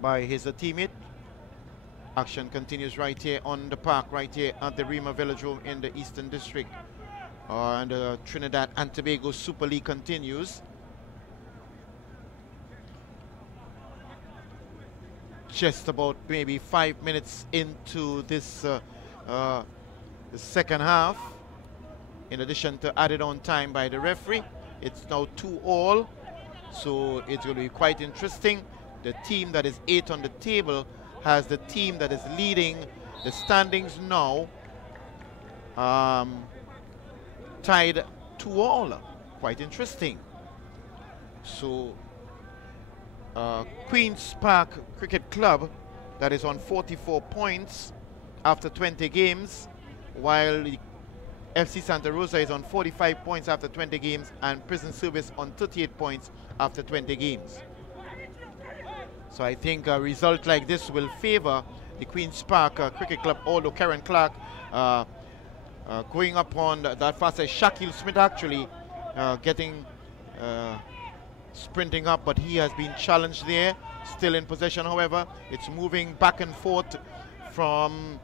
by his teammate. Action continues right here on the park, right here at the Arima Velodrome in the Eastern District. And Trinidad and Tobago Super League continues. Just about maybe 5 minutes into this the second half, in addition to added on time by the referee. It's now 2-all, so it's going to be quite interesting. The team that is 8 on the table has the team that is leading the standings now tied 2-all. Quite interesting. So Queen's Park Cricket Club, that is on 44 points after 20 games, while the FC Santa Rosa is on 45 points after 20 games, and Prison Service on 38 points after 20 games. So I think a result like this will favor the Queen's Park Cricket Club, although Karen Clark going up on that fast side. Shaquille Smith actually sprinting up, but he has been challenged there. Still in possession, however. It's moving back and forth from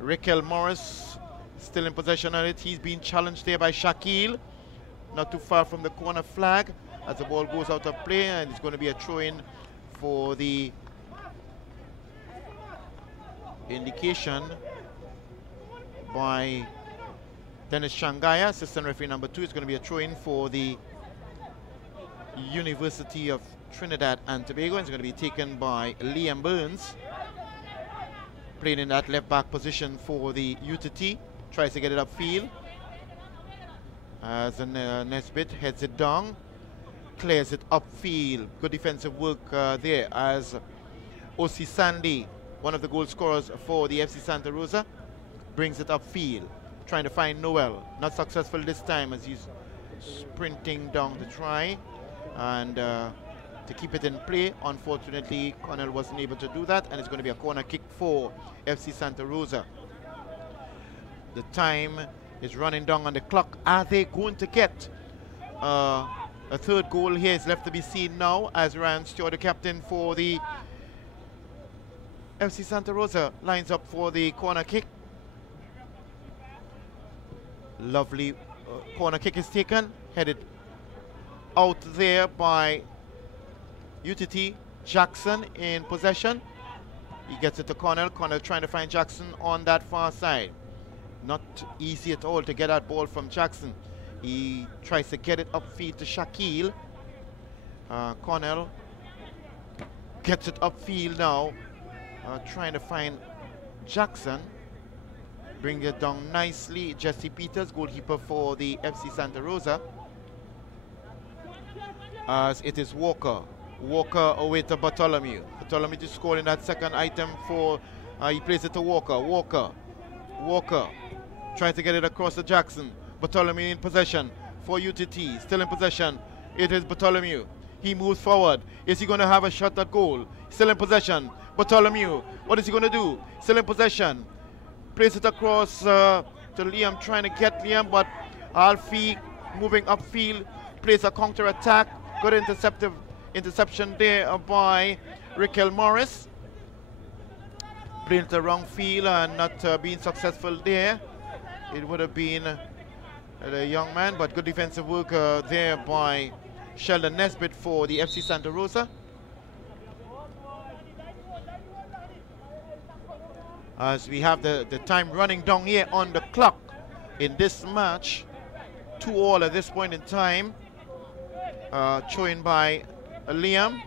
Raquel Morris, still in possession of it. He's been challenged there by Shaquille, not too far from the corner flag, as the ball goes out of play, and it's going to be a throw-in for the indication by Dennis Shangaya, assistant referee number 2. It's going to be a throw-in for the University of Trinidad and Tobago. It's going to be taken by Liam Burns. playing in that left back position for the UTT. Tries to get it upfield. As Nesbitt heads it down. Clears it upfield. Good defensive work there as O.C. Sandy, one of the goal scorers for the FC Santa Rosa, brings it upfield. Trying to find Noel. Not successful this time as he's sprinting down to try and to keep it in play. Unfortunately, Connell wasn't able to do that, and it's going to be a corner kick for FC Santa Rosa. The time is running down on the clock. Are they going to get a third goal here? Is left to be seen now as Ryan Stewart, the captain for the FC Santa Rosa, lines up for the corner kick. Lovely corner kick is taken, headed out there by UTT. Jackson in possession. He gets it to Connell. Connell trying to find Jackson on that far side. Not easy at all to get that ball from Jackson. He tries to get it upfield to Shaquille. Connell gets it upfield now, trying to find Jackson. Bring it down nicely. Jesse Peters, goalkeeper for the FC Santa Rosa. As it is Walker. Walker away to Bartholomew. Bartholomew just scored in that second item for, he plays it to Walker. Walker trying to get it across to Jackson. Bartholomew in possession for UTT. Still in possession. It is Bartholomew. He moves forward. Is he going to have a shot at goal? Still in possession. Bartholomew. What is he going to do? Still in possession. Plays it across to Liam, trying to get Liam, but Alfie moving upfield. Plays a counter attack. Good interception there by Raquel Morris. Playing it the wrong field and not being successful there. It would have been a young man, but good defensive work there by Sheldon Nesbitt for the FC Santa Rosa. As we have the time running down here on the clock in this match. 2-2 at this point in time. Thrown by Liam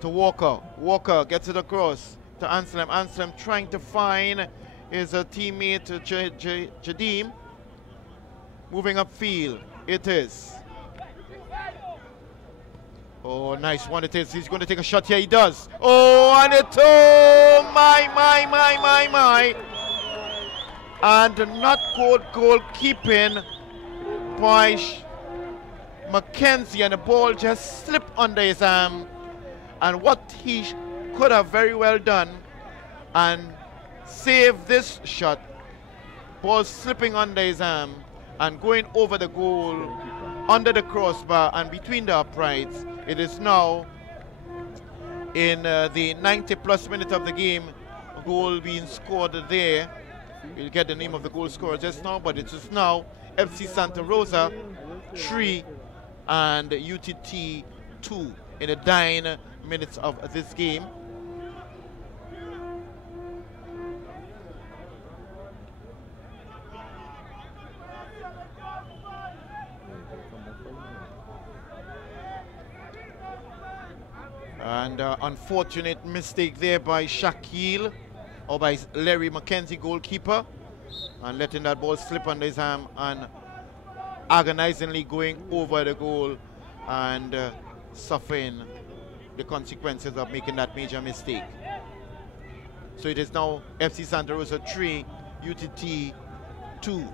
to Walker. Walker gets it across to Anselm. Anselm trying to find his teammate Jadim. Moving upfield. It is. Oh, nice one it is. He's going to take a shot here. He does. Oh, and it. Oh, my. And not good goalkeeping by Mackenzie, and the ball just slipped under his arm. And what he could have very well done and saved this shot, ball slipping under his arm and going over the goal, under the crossbar and between the uprights. It is now in the 90-plus minute of the game, a goal being scored there. We'll get the name of the goal scorer just now, but it is now FC Santa Rosa 3 and UTT 2 in the 9 minutes of this game. And unfortunate mistake there by Shaquille, or by Larry Mackenzie, goalkeeper, and letting that ball slip under his arm and agonizingly going over the goal and suffering the consequences of making that major mistake. So it is now FC Santa Rosa 3, UTT 2.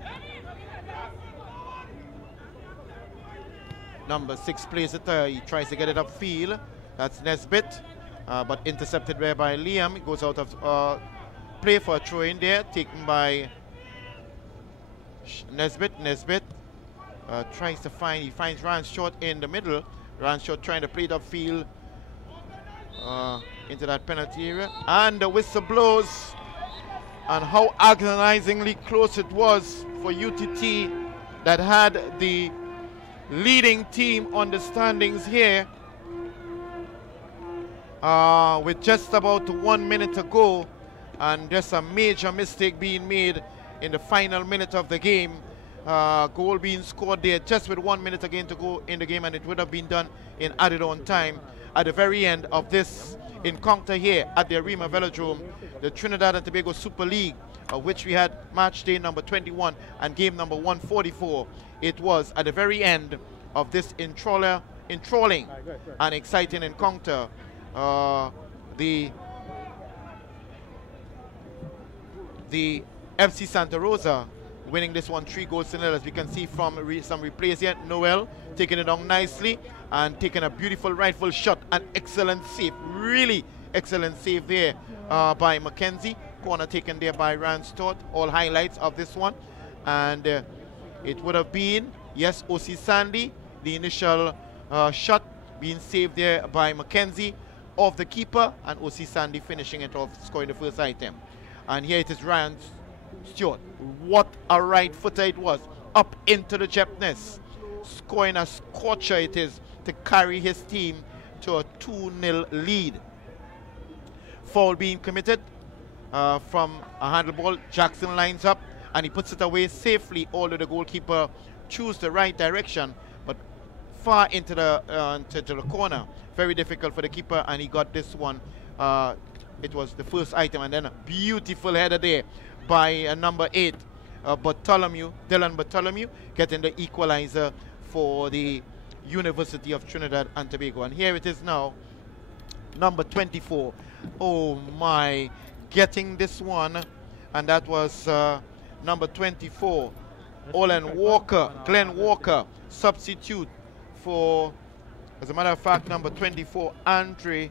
Number 6 plays it, he tries to get it upfield. That's Nesbitt, but intercepted there by Liam. It goes out of play for a throw in there, taken by Nesbitt. Nesbitt tries to find, he finds Ryan Short in the middle. Ryan Short trying to play it upfield into that penalty area. And the whistle blows. And how agonizingly close it was for UTT that had the leading team on the standings here. With just about 1 minute to go, and just a major mistake being made in the final minute of the game. goal being scored there just with 1 minute again to go in the game, and it would have been done in added on time at the very end of this encounter here at the Arima Velodrome, the Trinidad and Tobago Super League, of which we had match day number 21 and game number 144. It was at the very end of this enthralling and exciting encounter. The FC Santa Rosa winning this one 3-0, as we can see from some replays here. Noel taking it down nicely and taking a beautiful rightful shot. An excellent save, really excellent save there by Mackenzie. Corner taken there by Ryan Stott. All highlights of this one. And it would have been, yes, O.C. Sandy, the initial shot being saved there by Mackenzie of the keeper, and O.C. Sandy finishing it off, scoring the first item. And here it is Ryan Stewart. What a right footer it was, up into the Jepness, scoring a scorcher it is to carry his team to a 2-0 lead. Foul being committed from a handle ball. Jackson lines up and he puts it away safely, although the goalkeeper chose the right direction, but far into the corner. Very difficult for the keeper, and he got this one. It was the first item, and then a beautiful header there by number 8, Dylan Bartholomew, getting the equalizer for the University of Trinidad and Tobago. And here it is now, number 24. Oh my, getting this one, and that was number 24, Glenn Walker, substitute for, as a matter of fact, number 24, Andre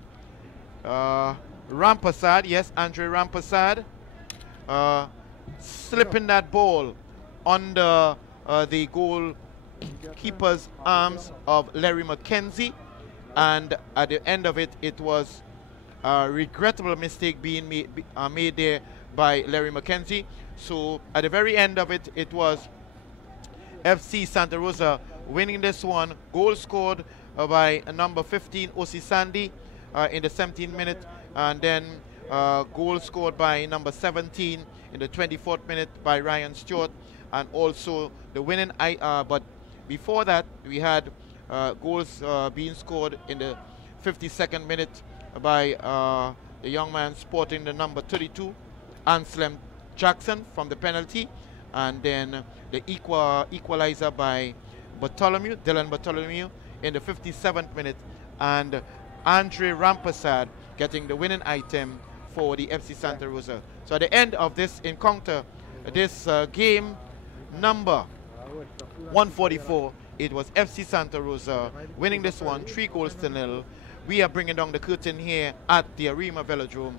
Rampasad. Yes, Andre Rampasad, slipping that ball under the goalkeeper's arms of Larry Mackenzie, and at the end of it, it was a regrettable mistake being made there by Larry Mackenzie. So at the very end of it, it was FC Santa Rosa winning this one. Goal scored by number 15, O.C. Sandy, in the 17th minute, and then goal scored by number 17 in the 24th minute by Ryan Stewart, and also the winning. But before that, we had goals being scored in the 52nd minute by the young man sporting the number 32, Anselm Jackson, from the penalty, and then the equalizer by Dylan Bartholomew in the 57th minute, and Andre Rampasad getting the winning item for the FC Santa Rosa. So at the end of this encounter, this game number 144, it was FC Santa Rosa winning this one 3-0. We are bringing down the curtain here at the Arima Velodrome,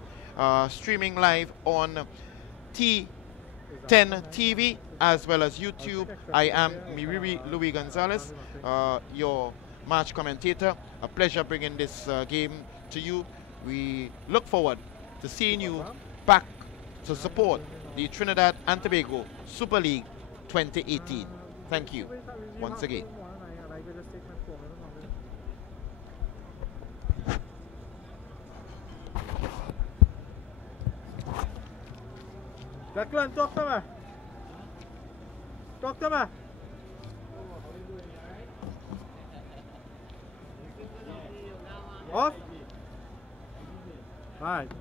streaming live on T10 TV as well as YouTube. I am Miriri Louis Gonzalez, your match commentator. A pleasure bringing this game to you. We look forward to seeing you back to support the Trinidad and Tobago Super League 2018. Thank you once again. Declan, talk to me. Talk to me. Off? Right.